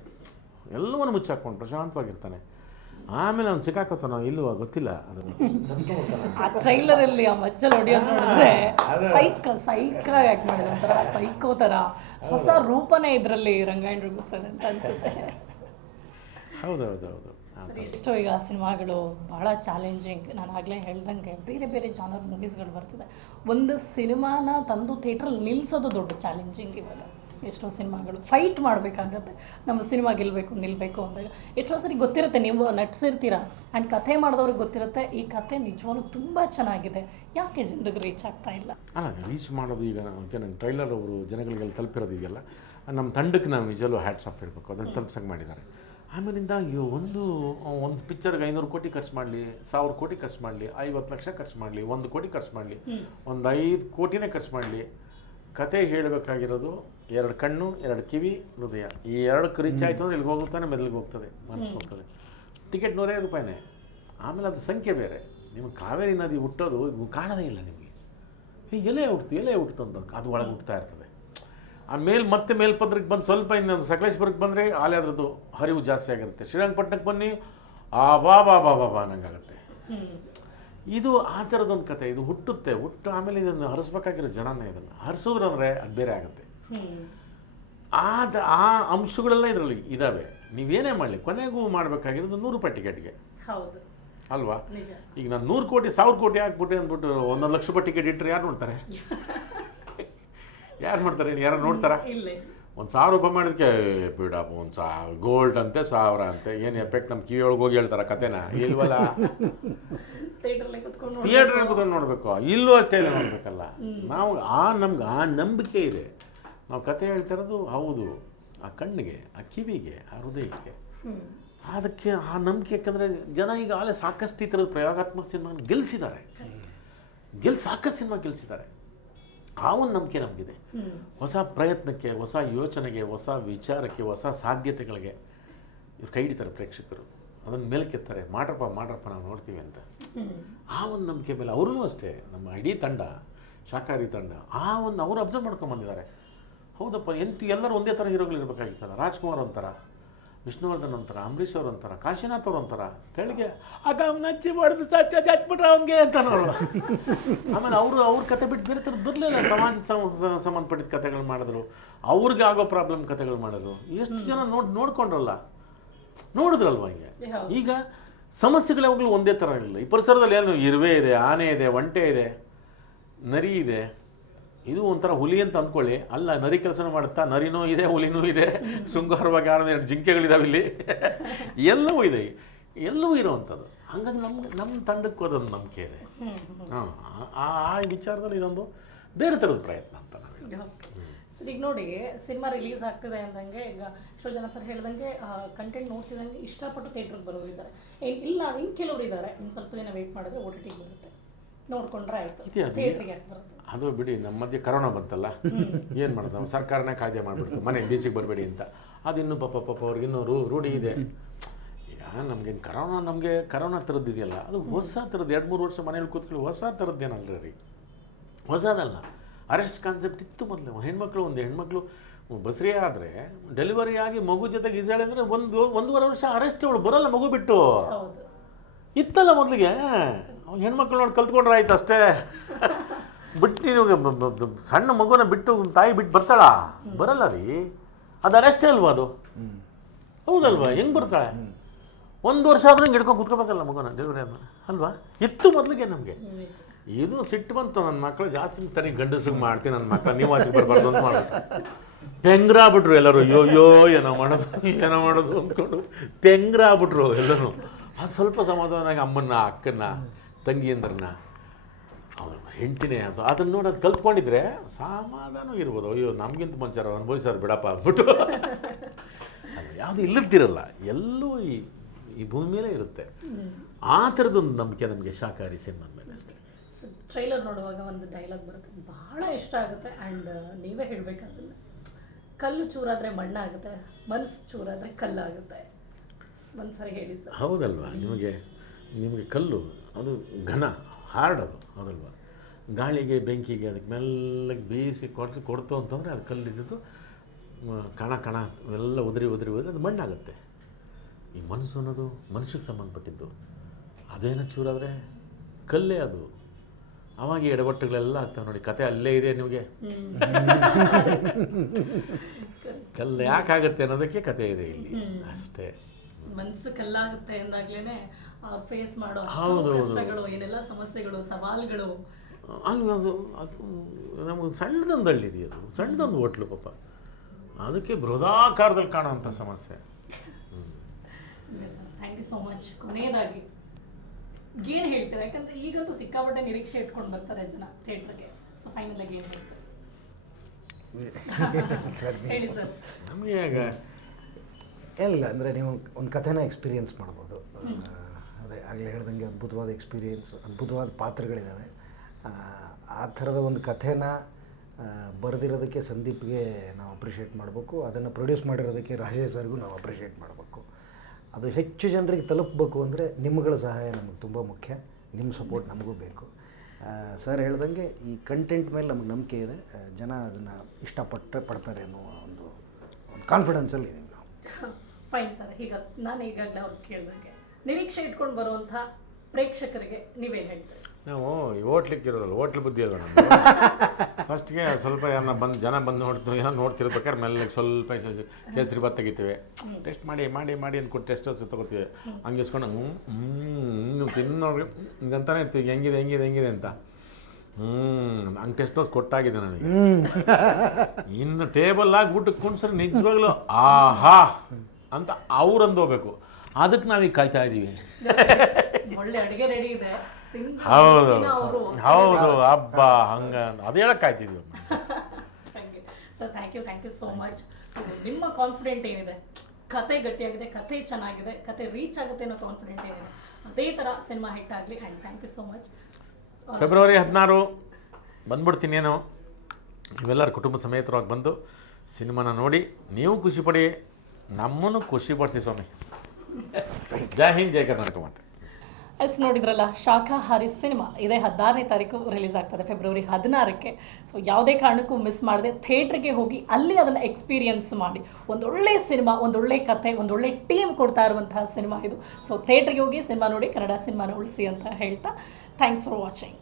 ಎಲ್ಲವನ್ನು ಮುಚ್ಚಾಕ್ಕೊಂಡು ಪ್ರಶಾಂತವಾಗಿರ್ತಾನೆ. ಆಮೇಲೆ ಅವ್ನು ಸಿಕ್ಕಾಕೋತಾನೋ ಇಲ್ಲವೋ ಗೊತ್ತಿಲ್ಲ. ಅದನ್ನು ಆ ಟ್ರೈಲರಲ್ಲಿ ಆ ಮಚ್ಚಲ್ಲಿ ಹೊಡಿಯೋದು ನೋಡಿದ್ರೆ ಸೈಕಾಗಿ ಆ್ಯಕ್ಟ್ ಮಾಡಿದ ಒಂಥರ ಸೈಕೋ ಥರ ಹೊಸ ರೂಪನೇ ಇದರಲ್ಲಿ ರಂಗಾಯಣ ಸರ್ ಅಂತ ಅನಿಸುತ್ತೆ. ಹೌದೌದು. ಎಷ್ಟೋ ಈಗ ಸಿನಿಮಾಗಳು ಭಾಳ ಚಾಲೆಂಜಿಂಗ್. ನಾನು ಆಗಲೇ ಹೇಳ್ದಂಗೆ ಬೇರೆ ಬೇರೆ ಜಾನರ್ ಮೂವೀಸ್ಗಳು ಬರ್ತಿದೆ. ಒಂದು ಸಿನಿಮಾನ ತಂದು ಥಿಯೇಟ್ರಲ್ಲಿ ನಿಲ್ಲಿಸೋದು ದೊಡ್ಡ ಚಾಲೆಂಜಿಂಗ್ ಇವಾಗ. ಎಷ್ಟೋ ಸಿನಿಮಾಗಳು ಫೈಟ್ ಮಾಡಬೇಕಾಗತ್ತೆ ನಮ್ಮ ಸಿನಿಮಾ ಗೆಲ್ಲಬೇಕು ನಿಲ್ಲಬೇಕು ಅಂದಾಗ. ಎಷ್ಟೋ ಸರಿ ಗೊತ್ತಿರುತ್ತೆ ನೀವು ನಟಿಸಿರ್ತೀರಾ ಆ್ಯಂಡ್ ಕಥೆ ಮಾಡಿದವ್ರಿಗೆ ಗೊತ್ತಿರುತ್ತೆ ಈ ಕಥೆ ನಿಜವಾಗ್ಲೂ ತುಂಬ ಚೆನ್ನಾಗಿದೆ, ಯಾಕೆ ಜನರಿಗೆ ರೀಚ್ ಆಗ್ತಾ ಇಲ್ಲ? ಅಲ್ಲ ರೀಚ್ ಮಾಡೋದು ಈಗ ನನ್ನ ಟ್ರೈಲರ್ ಅವರು ಜನಗಳಿಗೆಲ್ಲ ತಲುಪಿರೋದು ಇದೆಯಲ್ಲ, ನಮ್ಮ ತಂಡಕ್ಕೆ ನಾವು ನಿಜವೂ ಹ್ಯಾಟ್ಸ್ ಆಫ್ ಹೇಳಬೇಕು, ಅದನ್ನು ತಲುಪ್ಸಂಗೆ ಮಾಡಿದ್ದಾರೆ. ಆಮೇಲಿಂದ ಒಂದು ಪಿಕ್ಚರ್ಗೆ 500 ಕೋಟಿ ಖರ್ಚು ಮಾಡಲಿ, 1000 ಕೋಟಿ ಖರ್ಚು ಮಾಡಲಿ, 50 ಲಕ್ಷ ಖರ್ಚು ಮಾಡಲಿ, 1 ಕೋಟಿ ಖರ್ಚು ಮಾಡಲಿ, ಒಂದು 5 ಕೋಟಿನೇ ಖರ್ಚು ಮಾಡಲಿ, ಕತೆ ಹೇಳಬೇಕಾಗಿರೋದು 2 ಕಣ್ಣು 2 ಕಿವಿ ಹೃದಯ, ಈ 2ಕ್ಕೆ ರೀಚ್ ಆಯಿತು ಅಂದರೆ ಇಲ್ಲಿಗೆ ಹೋಗ್ತಾನೆ ಮೆದಲಿಗೆ ಹೋಗ್ತದೆ, ಮನಸ್ಸು ಹೋಗ್ತದೆ. ಟಿಕೆಟ್ 150 ರೂಪಾಯಿನೇ. ಆಮೇಲೆ ಅದು ಸಂಖ್ಯೆ ಬೇರೆ. ನಿಮಗೆ ಕಾವೇರಿ ನದಿ ಹುಟ್ಟೋದು ಕಾಣೋದೇ ಇಲ್ಲ ನಿಮಗೆ. ಎಲೆ ಹುಟ್ಟಿತು ಅಂತ ಅದು ಒಳಗೆ ಹುಟ್ತಾ ಇರ್ತದೆ. ಆ ಮತ್ತೆ ಮೇಲ್ಪದ್ರಕ್ಕೆ ಬಂದು ಸ್ವಲ್ಪ ಇನ್ನೊಂದು ಸಕಲೇಶ್ಪುರಕ್ಕೆ ಬಂದರೆ ಆಲೆ ಅದರದ್ದು ಹರಿವು ಜಾಸ್ತಿ ಆಗಿರುತ್ತೆ. ಶ್ರೀರಂಗಪಟ್ಟಣಕ್ಕೆ ಬನ್ನಿ ಬಾ ಅನ್ನಂಗಾಗುತ್ತೆ. ಇದು ಆ ಥರದೊಂದು ಕತೆ. ಇದು ಹುಟ್ಟು ಆಮೇಲೆ ಇದನ್ನು ಹರಿಸ್ಬೇಕಾಗಿರೋ ಜನನೇ ಇದನ್ನು ಹರಿಸೋದ್ರು ಅಂದರೆ ಅದು ಬೇರೆ ಆಗುತ್ತೆ. ಆ ಅಂಶಗಳೆಲ್ಲ ಇದರಲ್ಲಿ ಇದ್ದಾವೆ. ನೀವೇನೇ ಮಾಡಲಿ ಕೊನೆಗೂ ಮಾಡಬೇಕಾಗಿರೋದು 100 ರೂಪಾಯಿ ಟಿಕೆಟ್ಗೆ ಅಲ್ವಾ? ಈಗ ನಾನು 100 ಕೋಟಿ 1000 ಕೋಟಿ ಹಾಕ್ಬಿಟ್ಟೆ ಅಂದ್ಬಿಟ್ಟು 1 ಲಕ್ಷ ರೂಪಾಯಿ ಟಿಕೆಟ್ ಇಟ್ಟರೆ ಯಾರು ನೋಡ್ತಾರೆ? ಯಾರು ಮಾಡ್ತಾರೆ? ಯಾರು ನೋಡ್ತಾರಾ? 1000 ರೂಪಾಯಿ ಮಾಡಿದಕ್ಕೆ ಬಿಡಪ್ಪ, ಗೋಲ್ಡ್ ಅಂತೆ 1000 ಅಂತೆ, ಏನು ಎಫೆಕ್ಟ್ ನಮ್ಮ ಕಿವಿ ಒಳಗೆ ಹೋಗಿ ಹೇಳ್ತಾರ ಕತೆನ? ಇಲ್ವಲ್ಲ, ಥಿಯೇಟ್ರಲ್ಲಿ ಕೂತ್ಕೊಂಡು ನೋಡಬೇಕು. ಇಲ್ಲೂ ಅಷ್ಟೇ ಇಲ್ಲ ನೋಡ್ಬೇಕಲ್ಲ ನಾವು. ನಮ್ಗೆ ಆ ನಂಬಿಕೆ ಇದೆ. ನಾವು ಕತೆ ಹೇಳ್ತಿರೋದು ಹೌದು ಆ ಕಣ್ಣಿಗೆ, ಆ ಕಿವಿಗೆ, ಆ ಹೃದಯಕ್ಕೆ, ಅದಕ್ಕೆ ಆ ನಂಬಿಕೆ. ಯಾಕಂದರೆ ಜನ ಈಗ ಆಲೆ ಸಾಕಷ್ಟು ಈ ಥರದ ಪ್ರಯೋಗಾತ್ಮಕ ಸಿನಿಮಾ ಗೆಲ್ಲಿಸಿದ್ದಾರೆ, ಸಾಕಷ್ಟು ಸಿನಿಮಾ ಗೆಲ್ಲಿಸಿದ್ದಾರೆ. ಆ ಒಂದು ನಂಬಿಕೆ ನಮಗಿದೆ. ಹೊಸ ಪ್ರಯತ್ನಕ್ಕೆ, ಹೊಸ ಯೋಚನೆಗೆ, ಹೊಸ ವಿಚಾರಕ್ಕೆ, ಹೊಸ ಸಾಧ್ಯತೆಗಳಿಗೆ ಇವ್ರು ಕೈ ಹಿಡಿತಾರೆ ಪ್ರೇಕ್ಷಕರು. ಅದನ್ನು ಮೇಲಕ್ಕೆತ್ತಾರೆ, ಮಾಡ್ರಪ್ಪ ನಾವು ನೋಡ್ತೀವಿ ಅಂತ. ಆ ಒಂದು ನಂಬಿಕೆ ಮೇಲೆ ಅವ್ರೂ ಅಷ್ಟೇ, ನಮ್ಮ ಇಡೀ ತಂಡ, ಶಾಕಾಹಾರಿ ತಂಡ, ಅವ್ರು ಅಬ್ಸರ್ವ್ ಮಾಡ್ಕೊಂಬಂದಿದ್ದಾರೆ. ಹೌದಪ್ಪ, ಎಲ್ಲರೂ ಒಂದೇ ಥರ ಹೀರೋಗಳು ಇರಬೇಕಾಗಿತ್ತಲ್ಲ. ರಾಜ್ಕುಮಾರ್ ಒಂಥರ, ವಿಷ್ಣುವರ್ಧನ್ ಒಂಥರ, ಅಂಬರೀಷ್ ಅವ್ರು ಒಂಥರ, ಕಾಶಿನಾಥ್ ಅವ್ರು ಒಂಥರ, ತೆಳಗೆ ಆಗ ಅವ್ನು ಹಚ್ಚಿ ಮಾಡಿದ್ರು ಸತ್ಯ ಹಚ್ಬಿಟ್ರೆ ಅವನಿಗೆ ಅಂತ ನೋಡುವ. ಆಮೇಲೆ ಅವ್ರ ಕತೆ ಬಿಟ್ಟು ಬೇರೆ ಥರದ್ದು ಬರಲಿಲ್ಲ. ಸಮಾಜಕ್ಕೆ ಸಂಬಂಧಪಟ್ಟಿದ್ದ ಕಥೆಗಳು ಮಾಡಿದ್ರು, ಅವ್ರಿಗೆ ಆಗೋ ಪ್ರಾಬ್ಲಮ್ ಕಥೆಗಳು ಮಾಡಿದ್ರು. ಎಷ್ಟು ಜನ ನೋಡ್ಕೊಂಡ್ರಲ್ಲ, ನೋಡಿದ್ರಲ್ವ. ಈಗ ಸಮಸ್ಯೆಗಳು ಯಾವಾಗಲೂ ಒಂದೇ ಥರ ಇರಲಿಲ್ಲ. ಈ ಪರಿಸರದಲ್ಲಿ ಏನು ಇರುವೆ ಇದೆ, ಆನೆ ಇದೆ, ಒಂಟೆ ಇದೆ, ನರಿ ಇದೆ. ಇದು ಒಂಥರ ಹುಲಿ ಅಂತ ಅಂದ್ಕೊಳ್ಳಿ, ಅಲ್ಲ ನರಿ ಕೆಲಸನೂ ಮಾಡುತ್ತಾ, ನರಿನೂ ಇದೆ, ಹುಲಿನೂ ಇದೆ, ಶೃಂಗಾರವಾಗಿ ಆಡೋದು 2 ಜಿಂಕೆಗಳಿದಾವೆ ಇಲ್ಲಿ, ಎಲ್ಲವೂ ಇದೆ, ಎಲ್ಲವೂ ಇರೋವಂಥದ್ದು. ಹಂಗಾಗಿ ನಮ್ಮ ತಂಡಕ್ಕೆ ಅದೊಂದು ನಂಬಿಕೆ ಇದೆ. ಆ ವಿಚಾರದಲ್ಲಿ ಇದೊಂದು ಬೇರೆ ಥರದ ಪ್ರಯತ್ನ ಅಂತ ನಾವು. ಸರ್ ಈಗ ನೋಡಿ, ಸಿನಿಮಾ ರಿಲೀಸ್ ಆಗ್ತಿದೆ ಅಂದಂಗೆ ಈಗ ಎಷ್ಟೋ ಜನ ಸರ್ ಹೇಳ್ದಂಗೆ ಕಂಟೆಂಟ್ ನೋಡ್ತಿದ್ದಂಗೆ ಇಷ್ಟಪಟ್ಟು ಥಿಯೇಟ್ರಿಗೆ ಬರೋರಿದ್ದಾರೆ. ಇಲ್ಲ ಇನ್ನು ಕೆಲವರು ಇದ್ದಾರೆ, ಇನ್ನು ಸ್ವಲ್ಪ ದಿನ ವೆಯ್ಟ್ ಮಾಡಿದ್ರೆ OTTಗೆ ಬರುತ್ತೆ, ನೋಡ್ಕೊಂಡ್ರೆ ಆಯಿತು, ಥಿಯೇಟ್ರಿಗೆ ಯಾಕೆ ಬರುತ್ತೆ? ಅದು ಬಿಡಿ, ನಮ್ಮ ಮಧ್ಯೆ ಕರೋನಾ ಬಂತಲ್ಲ, ಏನು ಮಾಡೋದು, ನಾವು ಸರ್ಕಾರನೇ ಕಾಯ್ದೆ ಮಾಡಿಬಿಡ್ತು ಮನೆ ಬೀಚಿಗೆ ಬರಬೇಡಿ ಅಂತ. ಅದಿನ್ನೂ ಪಾಪ ಅವ್ರಿಗಿನ್ನೂ ರೂಢಿ ಇದೆ. ಈಗ ನಮಗೆ ಕರೋನಾ ಥರದ್ದು ಇದೆಯಲ್ಲ, ಅದು ಹೊಸ ಥರದ್ದು. 2-3 ವರ್ಷ ಮನೇಲಿ ಕೂತ್ಕೊಳ್ಳಿ, ಹೊಸ ಥರದ್ದೇನಲ್ಲ ರೀ, ಹೊಸದಲ್ಲ. ಅರೆಸ್ಟ್ ಕಾನ್ಸೆಪ್ಟ್ ಇತ್ತು ಮೊದಲು. ಒಂದು ಹೆಣ್ಮಕ್ಳು ಬಸ್ರಿ ಆದರೆ ಡೆಲಿವರಿ ಆಗಿ ಮಗು ಜೊತೆಗೆ ಇದ್ದಾಳೆ ಅಂದರೆ 1-1.5 ವರ್ಷ ಅರೆಸ್ಟ್. ಅವಳು ಬರೋಲ್ಲ ಮಗು ಬಿಟ್ಟು, ಇತ್ತಲ್ಲ ಮೊದಲಿಗೆ. ಹೆಣ್ಮಕ್ಳು ನೋಡಿ ಕಲ್ತ್ಕೊಂಡ್ರೆ ಆಯ್ತು ಅಷ್ಟೇ. ಬಿಟ್ಟು ನೀವು ಸಣ್ಣ ಮಗುನ ಬಿಟ್ಟು ತಾಯಿ ಬಿಟ್ಟು ಬರ್ತಾಳ? ಬರಲ್ಲ ರೀ, ಅದು ಅರೆಸ್ಟೇ ಅಲ್ವಾ ಅದು? ಹೌದಲ್ವಾ? ಹೆಂಗೆ ಬರ್ತಾಳೆ? 1 ವರ್ಷ ಆದ್ರೂ ಹಿಂಗೆ ಹಿಡ್ಕೊಂಡು ಕುತ್ಕೋಬೇಕಲ್ಲ ಮಗುನ ಡೆಲಿವರಿ ಅಲ್ವಾ? ಇತ್ತು ಮೊದಲಿಗೆ ನಮಗೆ. ಇದು ಸಿಟ್ಟು ಬಂತು, ನನ್ನ ಮಕ್ಕಳು ಜಾಸ್ತಿ ತನಗೆ ಗಂಡಸಿಗೆ ಮಾಡ್ತೀನಿ, ನನ್ನ ಮಕ್ಕಳು ನೀವು ಆಚೆಗೆ ಬರಬಾರ್ದು ಅಂತ ಮಾಡೋದು. ತೆಂಗ್ರಾಗ್ಬಿಟ್ರು ಎಲ್ಲರೂ. ಏನೋ ಮಾಡೋದು ಅಂದ್ಕೊಂಡು ತೆಂಗ್ರಾಗ್ಬಿಟ್ರು ಎಲ್ಲರೂ. ಅದು ಸ್ವಲ್ಪ ಸಮಾಧಾನ. ಅಮ್ಮನ್ನ, ಅಕ್ಕನ್ನ, ತಂಗಿಯಂದ್ರನ್ನ, ಅವನು ಹೆಂಡತಿನೇ ಅದನ್ನು ನೋಡಿ ಅದು ಕಲ್ತ್ಕೊಂಡಿದ್ರೆ ಸಮಾಧಾನ ಇರ್ಬೋದು. ನಮಗಿಂತ ಮುಂಚಾರ ಅನುಭವಿಸೋರು ಬಿಡಪ್ಪ ಅಂದ್ಬಿಟ್ಟು. ಯಾವುದು ಇಲ್ಲಿರ್ತಿರಲ್ಲ, ಎಲ್ಲೂ ಈ ಭೂಮಿ ಮೇಲೆ ಇರುತ್ತೆ. ಆ ಥರದೊಂದು ನಂಬಿಕೆ ನಮಗೆ ಶಾಕಾಹಾರಿ ಸಿನಿಮಾದ ಮೇಲೆ ಅಷ್ಟೇ. ಟ್ರೈಲರ್ ನೋಡುವಾಗ ಒಂದು ಡೈಲಾಗ್ ಬರುತ್ತೆ, ಬಹಳ ಇಷ್ಟ ಆಗುತ್ತೆ. ಆ್ಯಂಡ್ ನೀವೇ ಹೇಳಬೇಕಾಗಿಲ್ಲ, ಕಲ್ಲು ಚೂರಾದರೆ ಮಣ್ಣಾಗುತ್ತೆ, ಮನಸ್ಸು ಚೂರಾದರೆ ಕಲ್ಲಾಗುತ್ತೆ. ಒಂದ್ಸರಿ ಹೇಳಿ ಸರ್. ಹೌದಲ್ವಾ? ನಿಮಗೆ ಕಲ್ಲು ಅದು ಘನ, ಹಾರ್ಡ್ ಅದು, ಹೌದಲ್ವಾ? ಗಾಳಿಗೆ ಬೆಂಕಿಗೆ ಅದಕ್ಕೆ ಮೆಲ್ಲಗೆ ಬೇಯಿಸಿ ಕೊಡ್ತು ಅಂತಂದರೆ ಅದು ಕಲ್ಲಿದ್ದು ಕಣ ಎಲ್ಲ ಉದುರಿ ಅದು ಮಣ್ಣಾಗುತ್ತೆ. ಈ ಮನಸ್ಸು ಅನ್ನೋದು ಮನುಷ್ಯಕ್ಕೆ ಸಂಬಂಧಪಟ್ಟಿದ್ದು. ಅದೇನೋ ಚೂರಾದರೆ ಕಲ್ಲೇ ಅದು. ಅವಾಗ ಎಡವಟ್ಟುಗಳೆಲ್ಲ ಆಗ್ತವೆ ನೋಡಿ. ಕತೆ ಅಲ್ಲೇ ಇದೆ ನಿಮಗೆ. ಕಲ್ಲು ಯಾಕಾಗುತ್ತೆ ಅನ್ನೋದಕ್ಕೆ ಕತೆ ಇದೆ ಇಲ್ಲಿ ಅಷ್ಟೇ. ಮನಸ್ಸು ಕಲ್ಲಾಗುತ್ತೆ ಅಂದಾಗ್ಲೇನೆ ಫೇಸ್ ಮಾಡೋ ಕಷ್ಟಗಳು, ಏನೆಲ್ಲ ಸಮಸ್ಯೆಗಳು, ಸವಾಲುಗಳು. ಅದು ನಮಗೆ ಸಣ್ಣದೊಂದು ಹಳ್ಳಿ ರೀ, ಅದು ಸಣ್ಣದೊಂದು ಹೋಟ್ಲು ಪಾಪ. ಅದಕ್ಕೆ ಬೃಹದಾಕಾರದಲ್ಲಿ ಕಾಣುವಂಥ ಸಮಸ್ಯೆ. Sir thank you so much. ಕೊನೆಯದಾಗಿ ಏನು ಹೇಳ್ತಾರೆ, ಯಾಕಂದ್ರೆ ಈಗಂತೂ ಸಿಕ್ಕಾಪಟ್ಟೆ ನಿರೀಕ್ಷೆ ಇಟ್ಕೊಂಡು ಬರ್ತಾರೆ ಜನ ಥಿಯೇಟ್ರಿಗೆ, ಸೊ ಫೈನಲ್ ಆಗಿ ಏನು ಹೇಳ್ತಾರೆ ಹೇಳಿ ಸರ್. ನಮಗೆ ಇಲ್ಲ ಅಂದರೆ ನೀವು ಒಂದು ಕಥೆನ ಎಕ್ಸ್ಪೀರಿಯೆನ್ಸ್ ಮಾಡ್ಬೋದು. ಅದೇ ಆಗಲೇ ಹೇಳ್ದಂಗೆ ಅದ್ಭುತವಾದ ಎಕ್ಸ್ಪೀರಿಯೆನ್ಸ್, ಅದ್ಭುತವಾದ ಪಾತ್ರಗಳಿದ್ದಾವೆ. ಆ ಥರದ ಒಂದು ಕಥೆನ ಬರೆದಿರೋದಕ್ಕೆ ಸಂದೀಪ್ಗೆ ನಾವು ಅಪ್ರಿಷಿಯೇಟ್ ಮಾಡಬೇಕು. ಅದನ್ನು ಪ್ರೊಡ್ಯೂಸ್ ಮಾಡಿರೋದಕ್ಕೆ ರಾಜೇಶ್ ಸರ್ಗೂ ನಾವು ಅಪ್ರಿಷಿಯೇಟ್ ಮಾಡಬೇಕು. ಅದು ಹೆಚ್ಚು ಜನರಿಗೆ ತಲುಪಬೇಕು ಅಂದರೆ ನಿಮ್ಮಗಳ ಸಹಾಯ ನಮಗೆ ತುಂಬ ಮುಖ್ಯ. ನಿಮ್ಮ ಸಪೋರ್ಟ್ ನಮಗೂ ಬೇಕು. ಸರ್ ಹೇಳ್ದಂಗೆ ಈ ಕಂಟೆಂಟ್ ಮೇಲೆ ನಮಗೆ ನಂಬಿಕೆ ಇದೆ. ಜನ ಅದನ್ನು ಪಡ್ತಾರೆ ಅನ್ನೋ ಒಂದು ಕಾನ್ಫಿಡೆನ್ಸಲ್ಲಿ ಇದ್ದೀವಿ ನಾವು. Fine sir. ಈಗ ನಾನು ಈಗಾಗಲೇ ಅವ್ರು ಕೇಳಿದಂಗೆ ನಿರೀಕ್ಷೆ ಇಟ್ಕೊಂಡು ಬರುವಂಥ ಪ್ರೇಕ್ಷಕರಿಗೆ ನೀವೇನು ಹೇಳ್ತೀರಿ? ನಾವು ಹೋಟ್ಲಿಕ್ಕೆ ಇರೋಲ್ಲ, ಹೋಟ್ಲ್ ಬುದ್ಧಿ ಅಲ್ವ ನಮ್ಮದು. ಫಸ್ಟ್ಗೆ ಸ್ವಲ್ಪ ಜನ ಬಂದು ನೋಡ್ತಿರ್ಬೇಕಾದ್ರೆ ಮೆಲ್ಲಗೆ ಸ್ವಲ್ಪ ಕೇಸರಿ ಭಾತ್ ತೆಗಿತೀವಿ, ಟೆಸ್ಟ್ ಮಾಡಿ ಅಂದ್ಕೊಟ್ಟು ಟೆಸ್ಟ್ ತೊಗೋತೀವಿ. ಹಂಗೆ ಇಸ್ಕೊಂಡು ನೀವು ತಿನ್ನೋಗಿ ಹಿಂಗಂತಾನೆ ಇರ್ತೀವಿ, ಹೆಂಗಿದೆ ಅಂತ. ಹಂಗೆ ಟೆಸ್ಟ್ ಡೋಸ್ ಕೊಟ್ಟಾಗಿದೆ ನನಗೆ. ಇನ್ನು ಟೇಬಲ್ ಆಗಿ ಊಟಕ್ಕೆ ಕುಣ್ಸ್ರೆ ನಿಜವಾಗ್ಲೂ ಆಹಾ ಅಂತ ಅವ್ರು ಅಂದೋಗ್ಬೇಕು. ಅದಕ್ಕೆ ನಾವೀಗ ಕಾಯ್ತಾ ಇದ್ದೀವಿ. ಒಳ್ಳೆ ಅಡುಗೆ ರೆಡಿ ಇದೆ. ಹೌದು ಹಬ್ಬ ಹಂಗ ಅದು ಹೇಳಕ್ ಕಾಯ್ತಿದ್ವಿ. Sir thank you so much. So ನಿಮ್ಮ ಕಾನ್ಫಿಡೆಂಟ್ ಏನಿದೆ, ಕತೆ ಗಟ್ಟಿಯಾಗಿದೆ, ಕತೆ ಚೆನ್ನಾಗಿದೆ, ಕತೆ ರೀಚ್ ಆಗುತ್ತೆ ಅನ್ನೋ ಕಾನ್ಫಿಡೆಂಟ್ ಏನಿದೆ, ಅದೇ ಥರ ಸಿನಿಮಾ ಹಿಟ್ ಆಗಲಿ. And thank you so much. February 16 ಬಂದ್ಬಿಡ್ತೀನೇನು, ನೀವೆಲ್ಲರೂ ಕುಟುಂಬ ಸಮೇತರವಾಗಿ ಬಂದು ಸಿನಿಮಾನ ನೋಡಿ ನೀವು ಖುಷಿ ಪಡಿ, ನಮ್ಮನ್ನು ಖುಷಿ ಪಡಿಸಿ ಸ್ವಾಮಿ. ಜೈ ಹಿಂದ್, ಜೈ ಕರ್ನಾಟಕ ಮಾತೆ. ನೋಡಿದ್ರಲ್ಲ, ಶಾಖಾಹಾರಿ ಸಿನಿಮಾ ಇದೇ 16ನೇ ತಾರೀಕು ರಿಲೀಸ್ ಆಗ್ತದೆ, ಫೆಬ್ರವರಿ 16ಕ್ಕೆ. ಸೊ ಯಾವುದೇ ಕಾರಣಕ್ಕೂ ಮಿಸ್ ಮಾಡದೆ ಥಿಯೇಟ್ರಿಗೆ ಹೋಗಿ ಅಲ್ಲಿ ಅದನ್ನು ಎಕ್ಸ್ಪೀರಿಯನ್ಸ್ ಮಾಡಿ. ಒಂದೊಳ್ಳೆ ಸಿನಿಮಾ, ಒಂದೊಳ್ಳೆ ಕಥೆ, ಒಂದೊಳ್ಳೆ ಟೀಮ್ ಕೊಡ್ತಾ ಇರುವಂತಹ ಸಿನಿಮಾ ಇದು. ಸೊ ಥಿಯೇಟ್ರಿಗೆ ಹೋಗಿ ಸಿನಿಮಾ ನೋಡಿ, ಕನ್ನಡ ಸಿನಿಮಾನ ಉಳಿಸಿ ಅಂತ ಹೇಳ್ತಾ ಥ್ಯಾಂಕ್ಸ್ ಫಾರ್ ವಾಚಿಂಗ್.